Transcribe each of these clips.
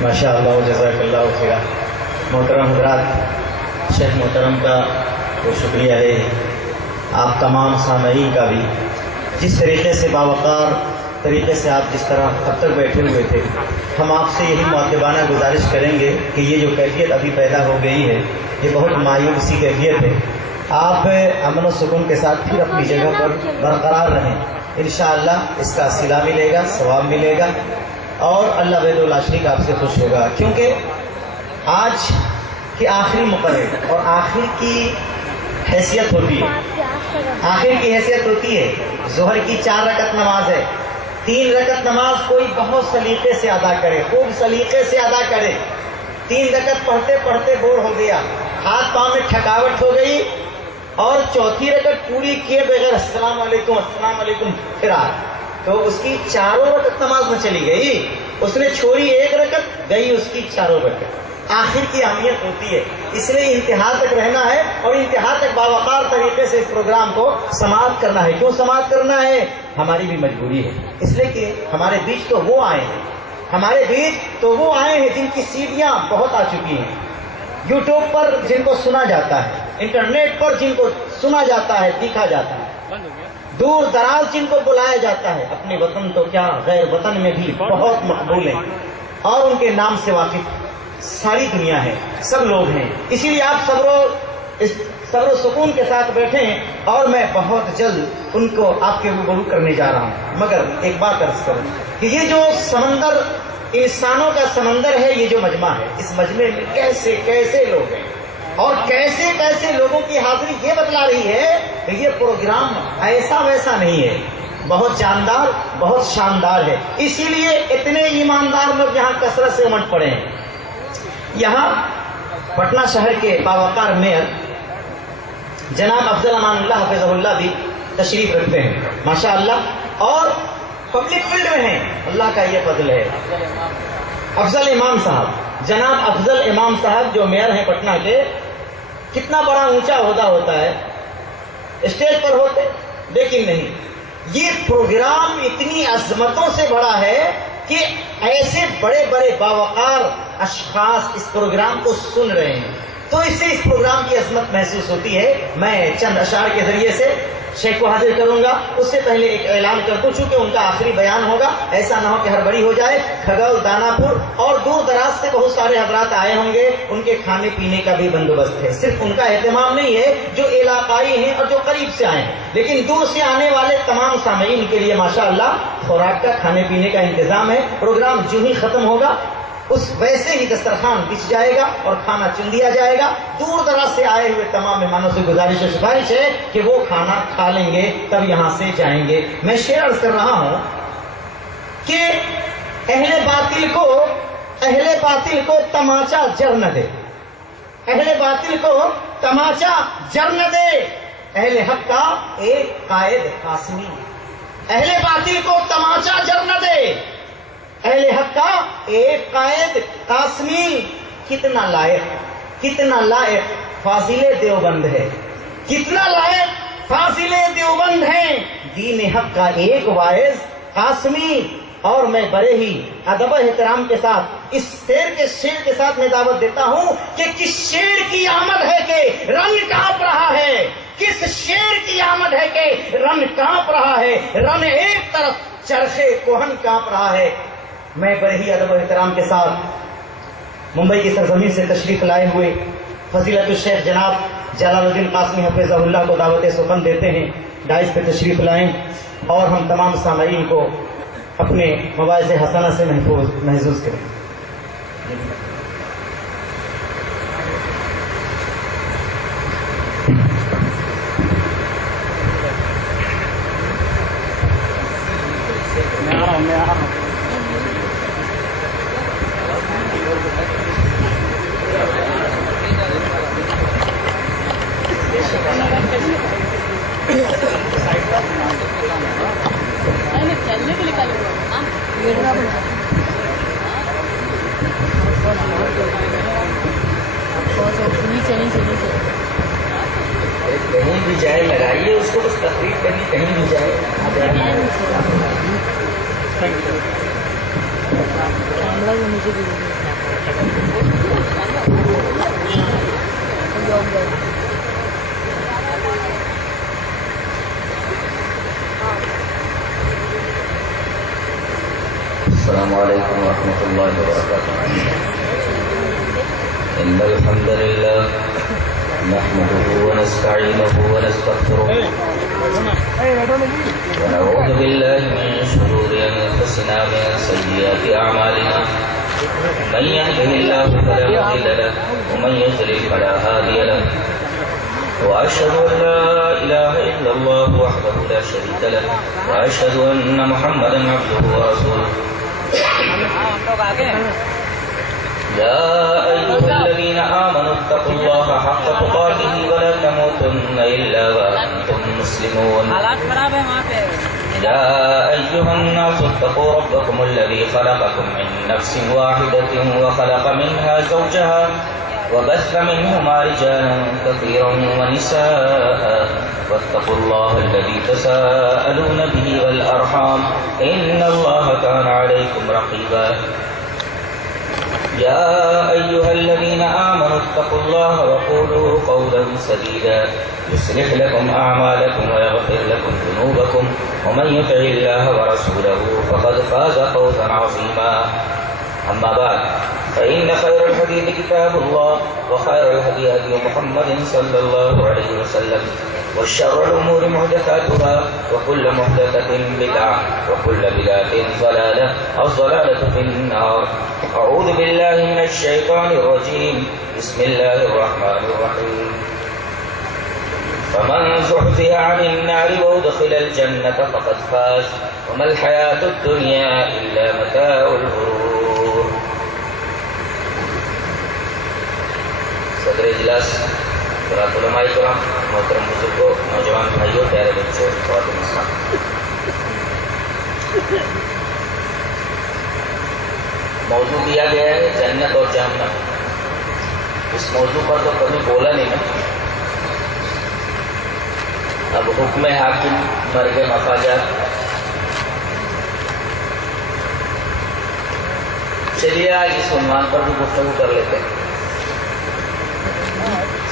ماشاء اللہ جزاک اللہ خیر۔ محترم حضرات، شیخ محترم کا تو شکریہ ہے، آپ تمام سامعین کا بھی، جس طریقے سے باوقار طریقے سے آپ جس طرح اب تک بیٹھے ہوئے تھے، ہم آپ سے یہی مؤدبانہ گزارش کریں گے کہ یہ جو کیفیت ابھی پیدا ہو گئی ہے یہ بہت مایوب سی کیفیت ہے۔ آپ امن و سکون کے ساتھ پھر اپنی جگہ پر برقرار رہیں، انشاءاللہ اس کا صلہ ملے گا، ثواب ملے گا، اور اللہ وحدہ لا شریک آپ سے خوش ہوگا، کیونکہ آج کی آخری مقرر اور آخر کی حیثیت ہوتی ہے، آخر کی حیثیت ہوتی ہے۔ ظہر کی 4 رکعت نماز ہے، 3 رکعت نماز کوئی بہت سلیقے سے ادا کرے، خوب سلیقے سے ادا کرے۔ 3 رکعت پڑھتے پڑھتے بور ہو گیا، ہاتھ پاؤں میں تھکاوٹ ہو گئی، اور چوتھی رکعت پوری کیے بغیر السلام علیکم پھر آ، تو اس کی 4 رکعت نماز میں چلی گئی، اس نے چھوڑی 1 رکعت، گئی اس کی 4 رکعت۔ آخر کی اہمیت ہوتی ہے، اس لیے انتہا تک رہنا ہے اور انتہا تک باوقار طریقے سے اس پروگرام کو سماعت کرنا ہے۔ کیوں سماعت کرنا ہے؟ ہماری بھی مجبوری ہے، اس لیے کہ ہمارے بیچ تو وہ آئے ہیں جن کی سیڑھیاں بہت آ چکی ہیں، یوٹیوب پر جن کو سنا جاتا ہے، انٹرنیٹ پر جن کو سنا جاتا ہے، دیکھا جاتا ہے، دور دراز جن کو بلایا جاتا ہے، اپنے وطن تو کیا غیر وطن میں بھی بہت مقبول ہیں اور ان کے نام سے واقف ساری دنیا ہے، سب لوگ ہیں۔ اسی لیے آپ صبر و سکون کے ساتھ بیٹھے ہیں، اور میں بہت جلد ان کو آپ کے روبرو کرنے جا رہا ہوں۔ مگر ایک بات عرض کروں کہ یہ جو سمندر، انسانوں کا سمندر ہے، یہ جو مجمع ہے، اس مجمع میں کیسے کیسے لوگ ہیں اور کیسے کیسے لوگوں کی حاضری یہ بتلا رہی ہے کہ یہ پروگرام ایسا ویسا نہیں ہے، بہت جاندار، بہت شاندار ہے۔ اسی لیے اتنے ایماندار لوگ یہاں کثرت سے امٹ پڑے ہیں۔ یہاں پٹنہ شہر کے باوقار میئر جناب افضل امان اللہ حفظہ اللہ بھی تشریف رکھتے ہیں ماشاءاللہ، اور پبلک فیلڈ میں ہیں، اللہ کا یہ فضل ہے۔ افضل امام صاحب، جناب افضل امام صاحب جو میئر ہیں پٹنہ کے، کتنا بڑا اونچا عہدہ ہوتا ہے، اسٹیج پر ہوتے، لیکن نہیں، یہ پروگرام اتنی عظمتوں سے بڑا ہے کہ ایسے بڑے بڑے باوقار اشخاص اس پروگرام کو سن رہے ہیں، تو اس سے اس پروگرام کی عظمت محسوس ہوتی ہے۔ میں چند اشعار کے ذریعے سے شیخ کو حاضر کروں گا، اس سے پہلے ایک اعلان کر دوں، چونکہ ان کا آخری بیان ہوگا، ایسا نہ ہو کہ ہڑبڑی ہو جائے۔ کھگل، داناپور اور دور دراز سے بہت سارے حضرات آئے ہوں گے، ان کے کھانے پینے کا بھی بندوبست ہے، صرف ان کا اہتمام نہیں ہے جو علاقائی ہیں اور جو قریب سے آئے ہیں، لیکن دور سے آنے والے تمام سامعین کے لیے ماشاءاللہ خوراک کا، کھانے پینے کا انتظام ہے۔ پروگرام جو ہی ختم ہوگا اس ویسے ہی دسترخوان بچھ جائے گا اور کھانا چن دیا جائے گا۔ دور دراز سے آئے ہوئے تمام مہمانوں سے گزارش و سفارش ہے کہ وہ کھانا کھا لیں گے تب یہاں سے جائیں گے۔ میں شعر عرض کر رہا ہوں کہ اہل باطل کو تماچا جر نہ دے، اہل باطل کو تماچا جر نہ دے، اہل حق کا ایک قائد قاسمی، اہل باطل کو تماچا جر نہ دے، اہل حق کا ایک قائد قاسمی۔ کتنا لائق فاضل دیوبند ہے، کتنا لائق فاضل دیوبند ہے، دین حق کا ایک واعظ قاسمی۔ اور میں بڑے ہی ادب و احترام کے ساتھ اس شعر کے ساتھ میں دعوت دیتا ہوں کہ کس شعر کی آمد ہے کہ رنگ کانپ رہا ہے، کس شعر کی آمد ہے کہ رن کانپ رہا ہے، رن ایک طرف چرخے کوہن کانپ رہا ہے۔ میں بڑے ہی ادب و احترام کے ساتھ ممبئی کی سرزمین سے تشریف لائے ہوئے فضیلت الشیخ جناب جلال الدین قاسمی حفظہ اللہ کو دعوت سخن دیتے ہیں، ڈائس پہ تشریف لائیں اور ہم تمام سامعین کو اپنے مواعظ حسنہ سے محظوظ کریں۔ چلنے کے لیے کہیں بھی جائے لگائیے اس کو، بس تقریر کرنی کہیں بھی جائے۔ کیمرہ بھی مجھے السلام علیکم ورحمۃ اللہ وبرکاتہ. إن الحمد لله نحمده ونستعينه ونستغفره ونعوذ بالله من شرور أنفسنا ومن سيئات أعمالنا. من يهده الله فلا مضل له ومن يضلل فلا هادي له. وأشهد أن لا إله إلا الله وحده لا شريك له وأشهد أن محمدا عبده ورسوله. يا أيها الذين آمنوا اتقوا الله حق تقاته ولا تموتن إلا وأنتم مسلمون. يا أيها الناس اتقوا ربكم الذي خلقكم من نفس واحدة وخلق منها زوجها وبث منهما رجالا كثيرا ونساء واتقوا الله الذي تساءلون به والأرحام إن الله كان عليكم رقيبا. يا أيها الذين آمنوا اتقوا الله وقولوا قولا سديدا يصلح لكم أعمالكم ويغفر لكم ذنوبكم ومن يطع الله ورسوله فقد فاز فوزا عظيما. أما بعد فإن خير الحديث كتاب الله وخير الهدي هدي محمد صلى الله عليه وسلم وشر الأمور محدثاتها وكل محدثة بدعة وكل بدعة ضلالة الضلالة في النار. أعوذ بالله من الشيطان الرجيم. بسم الله الرحمن الرحيم. فمن زحزح عن النار وأدخل الجنة فقد فاز وما الحياة الدنيا إلا متاع الغرور. صدر اجلاس حضرات علماء کرام، محترم بزرگوں، نوجوان بھائیوں، پیارے بچوں، خواتین السلام. موضوع دیا گیا ہے جنت اور جہنم. اس موضوع پر تو کبھی بولا نہیں نا. اب حکم حاکم مرگ مفاجات. چلیے آج اس عنوان پر بھی گفتگو کر لیتے ہیں.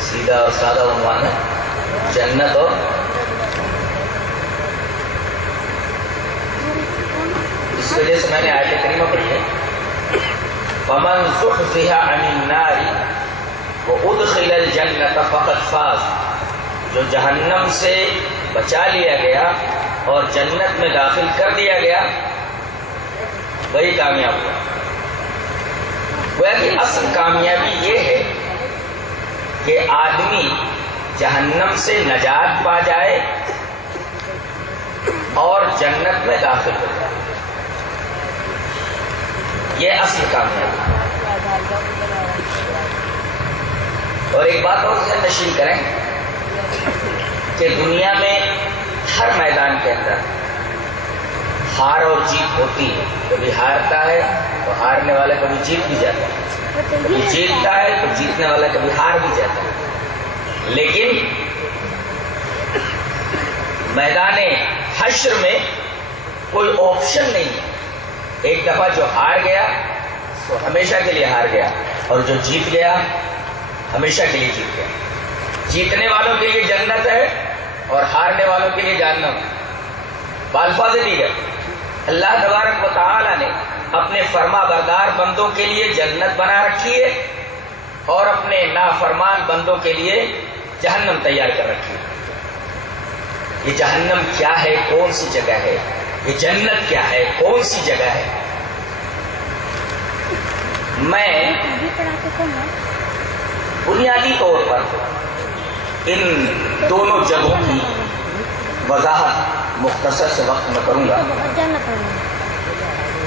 سیدھا اور سادہ عنوان ہے جنت اور اس وجہ سے میں نے آیت کریمہ پڑھی ہے فمن زحزح عن النار وادخل الجنة فقد فاز. جو جہنم سے بچا لیا گیا اور جنت میں داخل کر دیا گیا وہی کامیاب ہوا. گویا کہ اصل کامیابی یہ ہے کہ آدمی جہنم سے نجات پا جائے اور جنت میں داخل ہو جائے. یہ اصل کامیابی. اور ایک بات اور ذہن نشین کریں کہ دنیا میں ہر میدان کے اندر ہار اور جیت ہوتی ہے. کبھی ہارتا ہے تو ہارنے والا کبھی جیت بھی جاتا ہے, کبھی جیتتا ہے تو جیتنے والا کبھی ہار بھی جاتا ہے. لیکن میدان حشر میں کوئی آپشن نہیں ہے. ایک دفعہ جو ہار گیا تو ہمیشہ کے لیے ہار گیا, اور جو جیت گیا ہمیشہ کے لیے جیت گیا. جیتنے والوں کے لیے جنت ہے اور ہارنے والوں کے لیے جہنم. بالفاظ دیگر اللہ تبارک و تعالی نے اپنے فرما بردار بندوں کے لیے جنت بنا رکھی ہے اور اپنے نافرمان بندوں کے لیے جہنم تیار کر رکھی ہے. یہ جہنم کیا ہے, کون سی جگہ ہے؟ یہ جنت کیا ہے, کون سی جگہ ہے؟ میں بنیادی طور پر ان دونوں جگہوں کی وضاحت مختصر سے وقت میں کروں گا.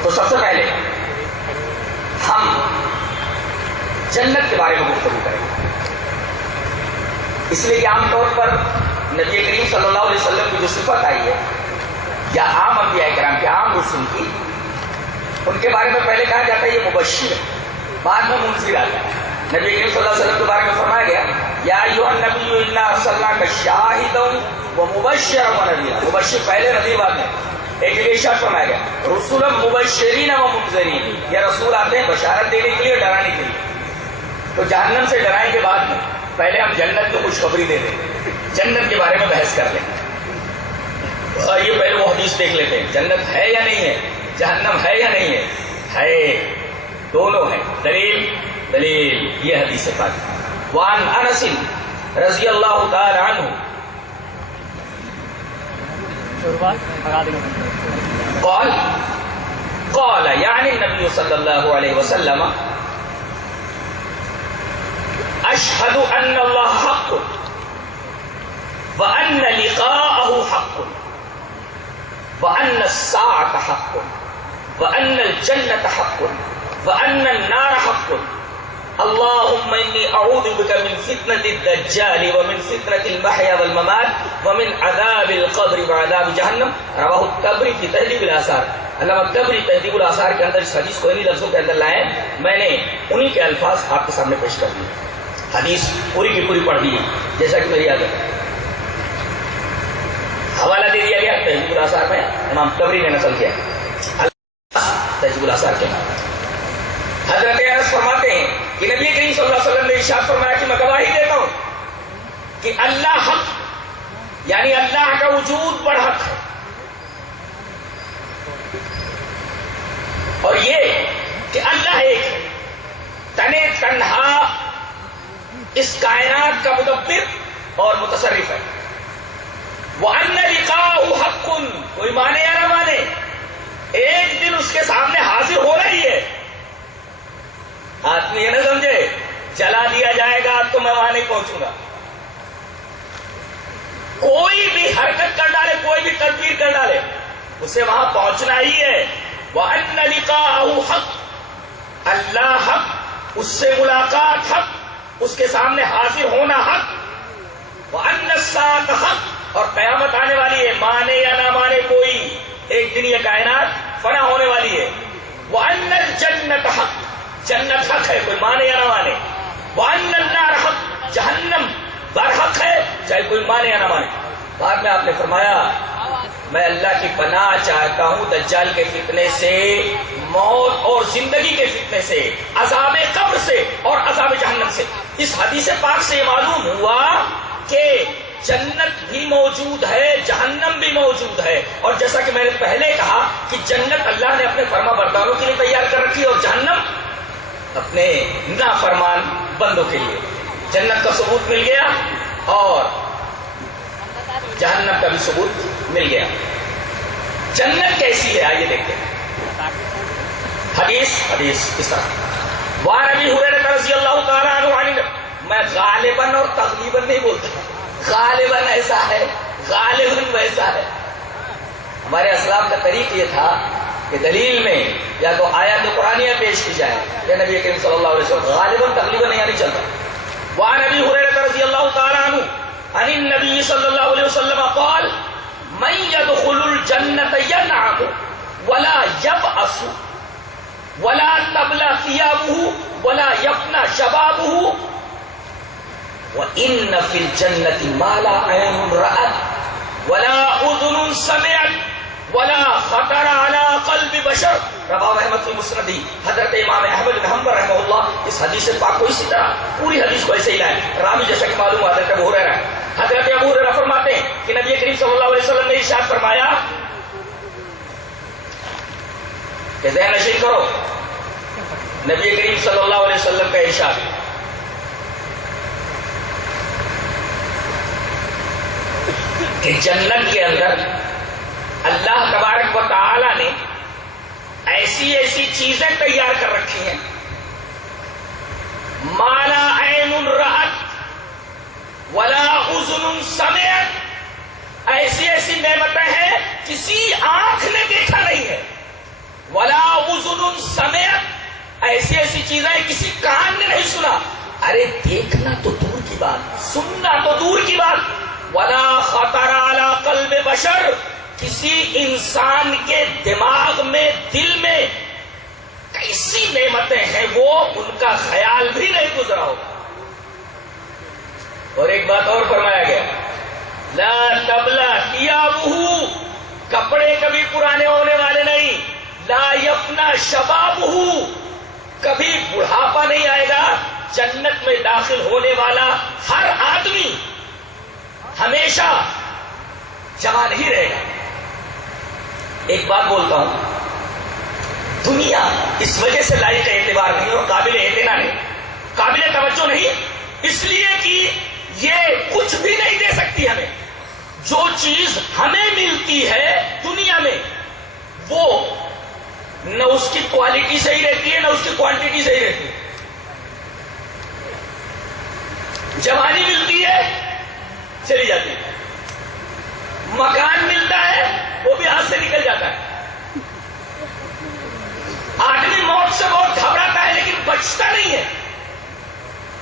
تو سب سے پہلے ہم جنت کے بارے میں گفتگو کریں گے, اس لیے کہ عام طور پر نبی کریم صلی اللہ علیہ وسلم کی جو صفت آئی ہے یا عام انبیاء کرام کے, عام رسول کی, ان کے بارے میں پہلے کہا جاتا ہے یہ مبشر, بعد میں منذر آتا ہے. نبی کریم صلی اللہ علیہ وسلم کے بارے میں فرمایا گیا یا ایھا النبی انا ارسلناک شاہدا و مبشرا و نذیرا. مبشر پہلے, نذیر بعد میں. ایک جگہ ارشاد فرمایا گیا رسول مبشرین و منذرین، یہ رسول آتے ہیں بشارت دینے کے لیے اور ڈرانے کے لیے. تو جہنم سے ڈرائیں کے بعد میں پہلے ہم جنت کو خوشخبری دے دیں، جنت کے بارے میں بحث کر لیں. اور یہ پہلے وہ حدیث دیکھ لیتے ہیں جنت ہے یا نہیں ہے، جہنم ہے یا نہیں ہے. ہے، دونوں ہیں. دلیل یہ حدیث پاک. وعن انس رضی اللہ تعالی عنہ قال يعني النبي صلى الله عليه وسلم اشهد ان الله حق وان لقاءه حق وان الساعة حق وان الجنة حق وان النار حق اللهم إني أعوذ بك من فتنة الدجال ومن فتنة المحيا والممات ومن عذاب القبر وعذاب جہنم. رواہ الطبری فی تہذیب الآثار. علامہ الطبری تہذیب الآثار کے اندر اس حدیث کو انہی لفظوں کے اندر لائے. میں نے انہی کے الفاظ آپ کے سامنے پیش کر دیے. حدیث پوری کی پوری پڑھ دی جیسا کہ میری عادت ہے. حوالہ دے دیا گیا تہذیب الآثار میں، امام طبری نے نقل کیا تہذیب الآثار کے نام. حضرت انس فرماتے ہیں کہ نبی کریم صلی اللہ علیہ وسلم نے ارشاد فرمایا کہ میں گواہی دیتا ہوں کہ اللہ حق، یعنی اللہ کا وجود برحق ہے، اور یہ کہ اللہ ایک ہے، تنے تنہا اس کائنات کا مدبر اور متصرف ہے. وَأَنَّ لِقَاءَهُ حَقٌّ، کوئی مانے یا نہ مانے ایک دن اس کے سامنے حاضر ہو رہی ہے. آدمی یہ نہ سمجھے جلا دیا جائے گا تو میں وہاں نہیں پہنچوں گا. کوئی بھی حرکت کر ڈالے، کوئی بھی تدبیر کر ڈالے، اسے وہاں پہنچنا ہی ہے. وَأَنَّ لِقَاءَهُ حق، اللہ حق، اس سے ملاقات حق، اس کے سامنے حاضر ہونا حق. وَأَنَّ السَّاعَةَ حق، اور قیامت آنے والی ہے، مانے یا نہ مانے کوئی، ایک دن یہ کائنات فنا ہونے والی ہے. وَأَنَّ الْجَنَّةَ حق، جنت حق ہے، کوئی مانے یا نہ مانے. وَأَنَّ النَّارَ حق، جہنم برحق ہے، چاہے کوئی مانے یا نہ مانے. بعد میں آپ نے فرمایا میں اللہ کی پناہ چاہتا ہوں دجال کے فتنے سے، موت اور زندگی کے فتنے سے، عذاب قبر سے اور عذاب جہنم سے. اس حدیث پاک سے یہ معلوم ہوا کہ جنت بھی موجود ہے، جہنم بھی موجود ہے. اور جیسا کہ میں نے پہلے کہا کہ جنت اللہ نے اپنے فرما برداروں کے لیے تیار کر رکھی ہے، اور جہنم اپنے نافرمان بندوں کے لیے. جنت کا ثبوت مل گیا اور جہنم کا بھی ثبوت مل گیا. جنت کیسی ہے آئیے دیکھتے ہیں. حدیث اس طرح وعن ابی ہریرہ رضی اللہ تعالیٰ عنہ عن، میں غالباً اور تغلیباً نہیں بولتا، غالباً ایسا ہے، غالباً ویسا ہے. ہمارے اسلاف کا طریق یہ تھا کہ دلیل میں یا تو آیات قرآنیہ پیش کی جائے یا نبی کریم صلی اللہ علیہ وسلم، غالباً تقریباً نہیں چلتا. وعن ابی ہریرہ رضی اللہ تعالیٰ عنہ عن النبی صلی اللہ علیہ وسلم قال من يدخل الجنة ينعم ولا يبأس ولا تبلى ثيابه ولا يفنى شبابه وإن في الجنة ما لا عين رأت ولا أذن سمعت ولا خطر على قلب بشر. رواہ احمد فی مسندی. حضرت امام احمد بن حنبل رحمہ اللہ اس حدیث پاک کو اسی طرح پوری حدیث کو ایسے ہی لائے. راوی جیسا کہ معلوم حضرت ابو ہریرہ ہے. حضرت ابو ہریرہ فرماتے ہیں کہ نبی کریم صلی اللہ علیہ وسلم نے ارشاد فرمایا کہ ذہن نشین کرو، نبی کریم صلی اللہ علیہ وسلم کا ارشاد کہ جنت کے اندر اللہ تبارک و تعالی نے ایسی ایسی چیزیں تیار کر رکھی ہیں، مالا عین رأت ولا اذن سمعت، ایسی ایسی نعمتیں ہیں کسی آنکھ نے دیکھا نہیں ہے. ولا اذن سمعت، ایسی ایسی چیزیں کسی کان نے نہیں سنا. ارے دیکھنا تو دور کی بات، سننا تو دور کی بات. ولا خطر علی قلب بشر، کسی انسان کے دماغ میں، دل میں کیسی نعمتیں ہیں وہ ان کا خیال بھی نہیں گزرا ہوگا. اور ایک بات اور فرمایا گیا، لا تبلا ثیابہ، کپڑے کبھی پرانے یفنا شبابہ، کبھی بڑھاپا نہیں آئے گا. جنت میں داخل ہونے والا ہر آدمی ہمیشہ جوان ہی رہے گا. ایک بات بولتا ہوں، دنیا اس وجہ سے لائق اعتبار نہیں اور قابل اعتنا نہیں، قابل توجہ نہیں، اس لیے کہ یہ کچھ بھی نہیں دے سکتی ہمیں. جو چیز ہمیں ملتی ہے دنیا میں وہ نہ اس کی کوالٹی صحیح رہتی ہے نہ اس کی کوانٹٹی صحیح رہتی ہے. جوانی ملتی ہے چلی جاتی ہے، مکان ملتا ہے وہ بھی ہاتھ سے نکل جاتا ہے. آدمی موت سے بہت گھبراتا ہے لیکن بچتا نہیں ہے.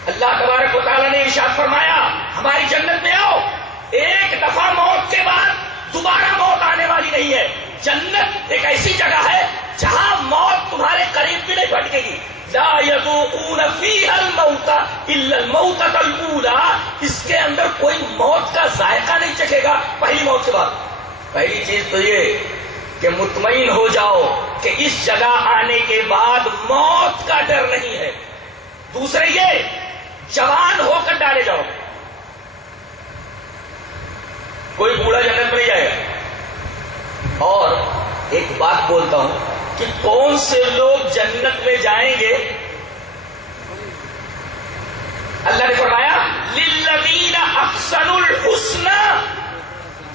اللہ تبارک و تعالیٰ نے ارشاد فرمایا ہماری جنت میں آؤ، ایک دفعہ موت کے بعد دوبارہ موت آنے والی نہیں ہے. جنت ایک ایسی جگہ ہے جہاں موت تمہارے قریب بھی نہیں پھٹکے گی. لا یذوقون فیہا الموت الا الموتۃ الاولی، اس کے اندر کوئی موت کا ذائقہ نہیں چکھے گا پہلی موت کے بعد. پہلی چیز تو یہ کہ مطمئن ہو جاؤ کہ اس جگہ آنے کے بعد موت کا ڈر نہیں ہے. دوسرے یہ جوان ہو کر ڈالے جاؤ. کوئی بوڑھا جنت میں نہیں جائے گا. اور ایک بات بولتا ہوں کہ کون سے لوگ جنت میں جائیں گے؟ اللہ نے فرمایا للذین احسنوا الحسنی،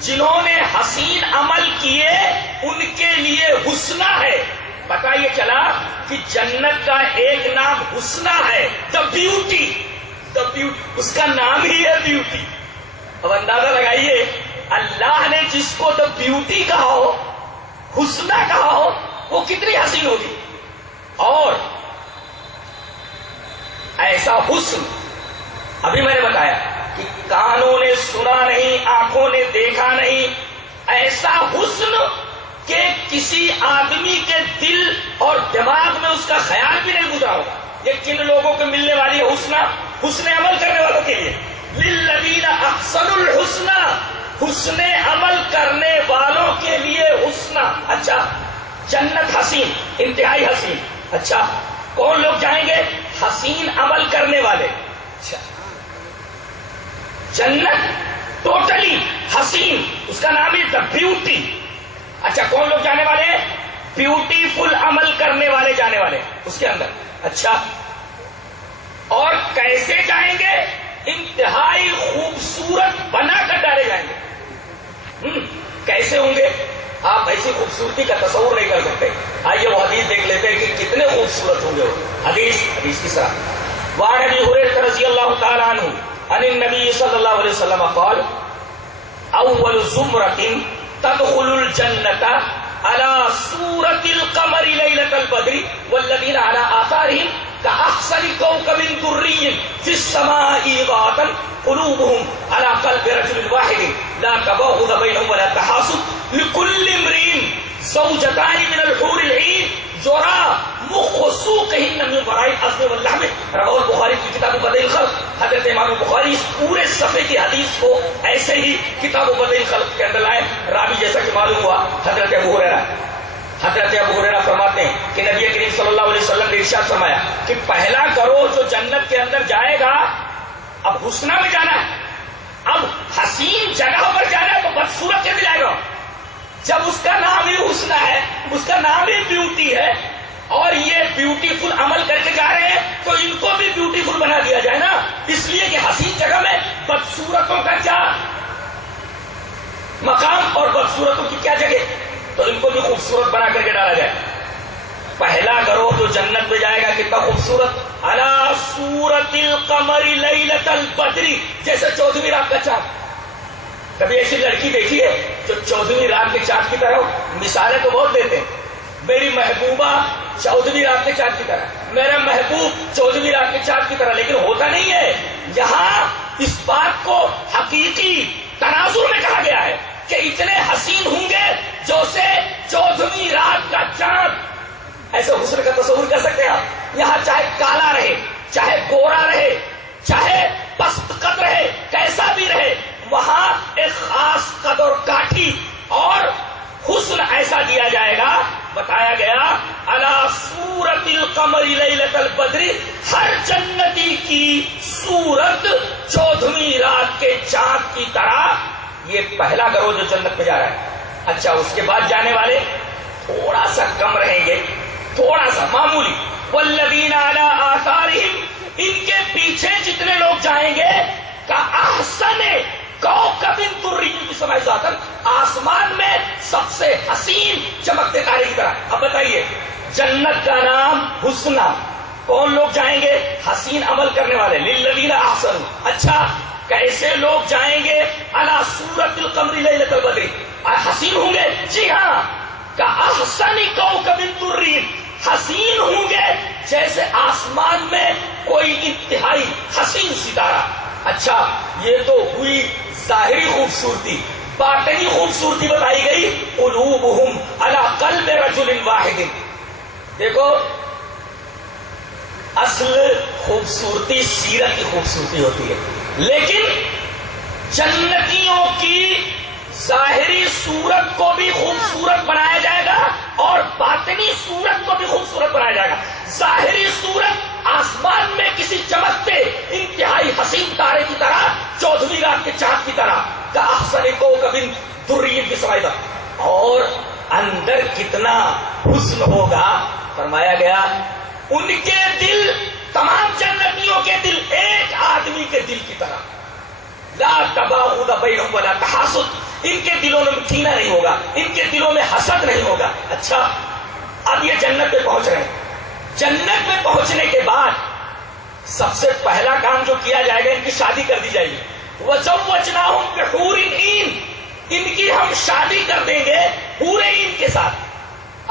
جنہوں نے حسین عمل کیے ان کے لیے حسنہ ہے. پتہ یہ چلا کہ جنت کا ایک نام حسنہ ہے، دا بیوٹی. دا بیوٹی اس کا نام ہی ہے بیوٹی. اب اندازہ لگائیے اللہ نے جس کو دا بیوٹی کہا ہو، حسنہ کہا ہو، وہ کتنی حسین ہوگی. اور ایسا حسن ابھی میں نے بتایا کہ کانوں نے سنا نہیں، آنکھوں نے دیکھا نہیں، ایسا حسن کہ کسی آدمی کے دل اور دماغ میں اس کا خیال بھی نہیں گزرا ہوگا. یہ کن لوگوں کو ملنے والی ہے؟ حسن عمل کرنے والوں کے لیے. للذین احسنوا الحسنی، حسن عمل کرنے والوں کے لیے حسنہ. اچھا جنت حسین، انتہائی حسین. اچھا کون لوگ جائیں گے؟ حسین عمل کرنے والے. اچھا جنت ٹوٹلی حسین، اس کا نام ہے دا بیوٹی. اچھا کون لوگ جانے والے ہیں؟ بیوٹیفل عمل کرنے والے جانے والے اس کے اندر. اچھا اور کیسے جائیں گے؟ انتہائی خوبصورت بنا کر ڈالے جائیں گے. کیسے ہوں گے؟ آپ ایسی خوبصورتی کا تصور نہیں کر سکتے. آئیے وہ حدیث دیکھ لیتے ہیں کہ کتنے خوبصورت ہوں گے وہ. حدیث کی طرح وعن ابی ہریرہ رضی اللہ تعالی عنہ عن النبی صلی اللہ علیہ وسلم قال اول زمرۃ تدخل الجنۃ على صورۃ القمر لیلۃ البدر والذین على آثارهم كأحسن كوكب دري في السماء ضاءة قلوبهم على قلب رجل واحد لا تباغض بينهم ولا تحاسد لكل امرئ زوجتان من الحور العين يرى مخ سوقهن من وراء الحزن واللحم. رواه البخاری کی کتاب بدء الخلق. حضرت امام بخاری اس پورے صفحے کی حدیث کو ایسے ہی کتاب بدء الخلق کے اندر لائے. راوی جیسا کہ معلوم ہوا حضرت ابو ہریرہ. حضرت ابو ہریرہ فرماتے ہیں کہ نبی کریم صلی اللہ علیہ وسلم نے ارشاد فرمایا کہ پہلا کرو جو جنت کے اندر جائے گا، اب حسنہ میں جانا ہے، اب حسین جگہ پر جانا ہے تو بدصورت کیسے جائے گا؟ جب اس کا نام ہی حسنہ ہے، اس کا نام ہی بیوٹی ہے، اور یہ بیوٹیفل عمل کر کے جا رہے ہیں تو ان کو بھی بیوٹیفل بنا دیا جائے نا. اس لیے کہ حسین جگہ میں بدصورتوں کا کیا مقام اور بدصورتوں کی کیا جگہ، تو ان کو بھی خوبصورت بنا کر کے ڈالا جائے. پہلا گروہ جو جنت میں جائے گا کتنا خوبصورت، علی صورت القمر لیلۃ البدر، جیسے 14ویں رات کا چاند. کبھی ایسی لڑکی دیکھی ہے جو 14ویں رات کے چاند کی طرح ہو؟ مثالیں تو بہت دیتے ہیں، میری محبوبہ 14ویں رات کے چاند کی طرح، میرا محبوب 14ویں رات کے چاند کی طرح، لیکن ہوتا نہیں ہے. یہاں اس بات کو حقیقی تناظر میں کہا گیا ہے کہ اتنے حسین ہوں گے جیسے 14ویں رات کا چاند. ایسے حسن کا تصور کر سکتے ہیں آپ؟ یہاں چاہے کالا رہے، چاہے گورا رہے، چاہے پست قد رہے، کیسا بھی رہے، وہاں ایک خاص قد اور کاٹھی اور حسن ایسا دیا جائے گا. بتایا گیا علی صورت القمر لیلۃ البدر، ہر جنتی کی صورت 14ویں رات کے چاند کی طرح. یہ پہلا گروہ جو جنت میں جا رہا ہے. اچھا اس کے بعد جانے والے تھوڑا سا کم رہیں گے، تھوڑا سا معمولی. والذین علی آثارہم، ان کے پیچھے جتنے لوگ جائیں گے کاحسن کوکب درّی کی سماء ذاتن، آسمان میں سب سے حسین چمکتے تارے کی طرح. اب بتائیے جنت کا نام حسنہ، کون لوگ جائیں گے؟ حسین عمل کرنے والے. للذین احسنوا. اچھا کیسے لوگ جائیں گے؟ علی صورت القمر لیلۃ البدر، حسین ہوں گے. جی ہاں، کاحسن کوکب درّی، حسین ہوں گے جیسے آسمان میں کوئی انتہائی حسین ستارہ. اچھا یہ تو ہوئی ظاہری خوبصورتی. باطنی خوبصورتی بتائی گئی. قلوبہم علی قلب رجل واحد. دیکھو اصل خوبصورتی سیرت کی خوبصورتی ہوتی ہے، لیکن جنتیوں کی ظاہری صورت کو بھی خوبصورت بنایا جائے گا اور باطنی صورت کو بھی خوبصورت بنایا جائے گا. ظاہری صورت آسمان میں کسی چمکتے انتہائی حسین تارے کی طرح، 14ویں رات کے چاند کی طرح. کاحسن کوکب درّی کی سماء ذاتن. اور اندر کتنا حسن ہوگا. فرمایا گیا ان کے دل، تمام جنتیوں کے دل ایک آدمی کے دل کی طرح. لا تباغض بینہم ولا تحاسد، ان کے دلوں میں کینہ نہیں ہوگا، ان کے دلوں میں حسد نہیں ہوگا. اچھا اب یہ جنت پہ پہنچ رہے ہیں. جنت میں پہنچنے کے بعد سب سے پہلا کام جو کیا جائے گا، ان کی شادی کر دی جائے گی. وَزَوَّجْنَاهُمْ بِحُورٍ عِينٍ، ان کی ہم شادی کر دیں گے حور عین کے ساتھ.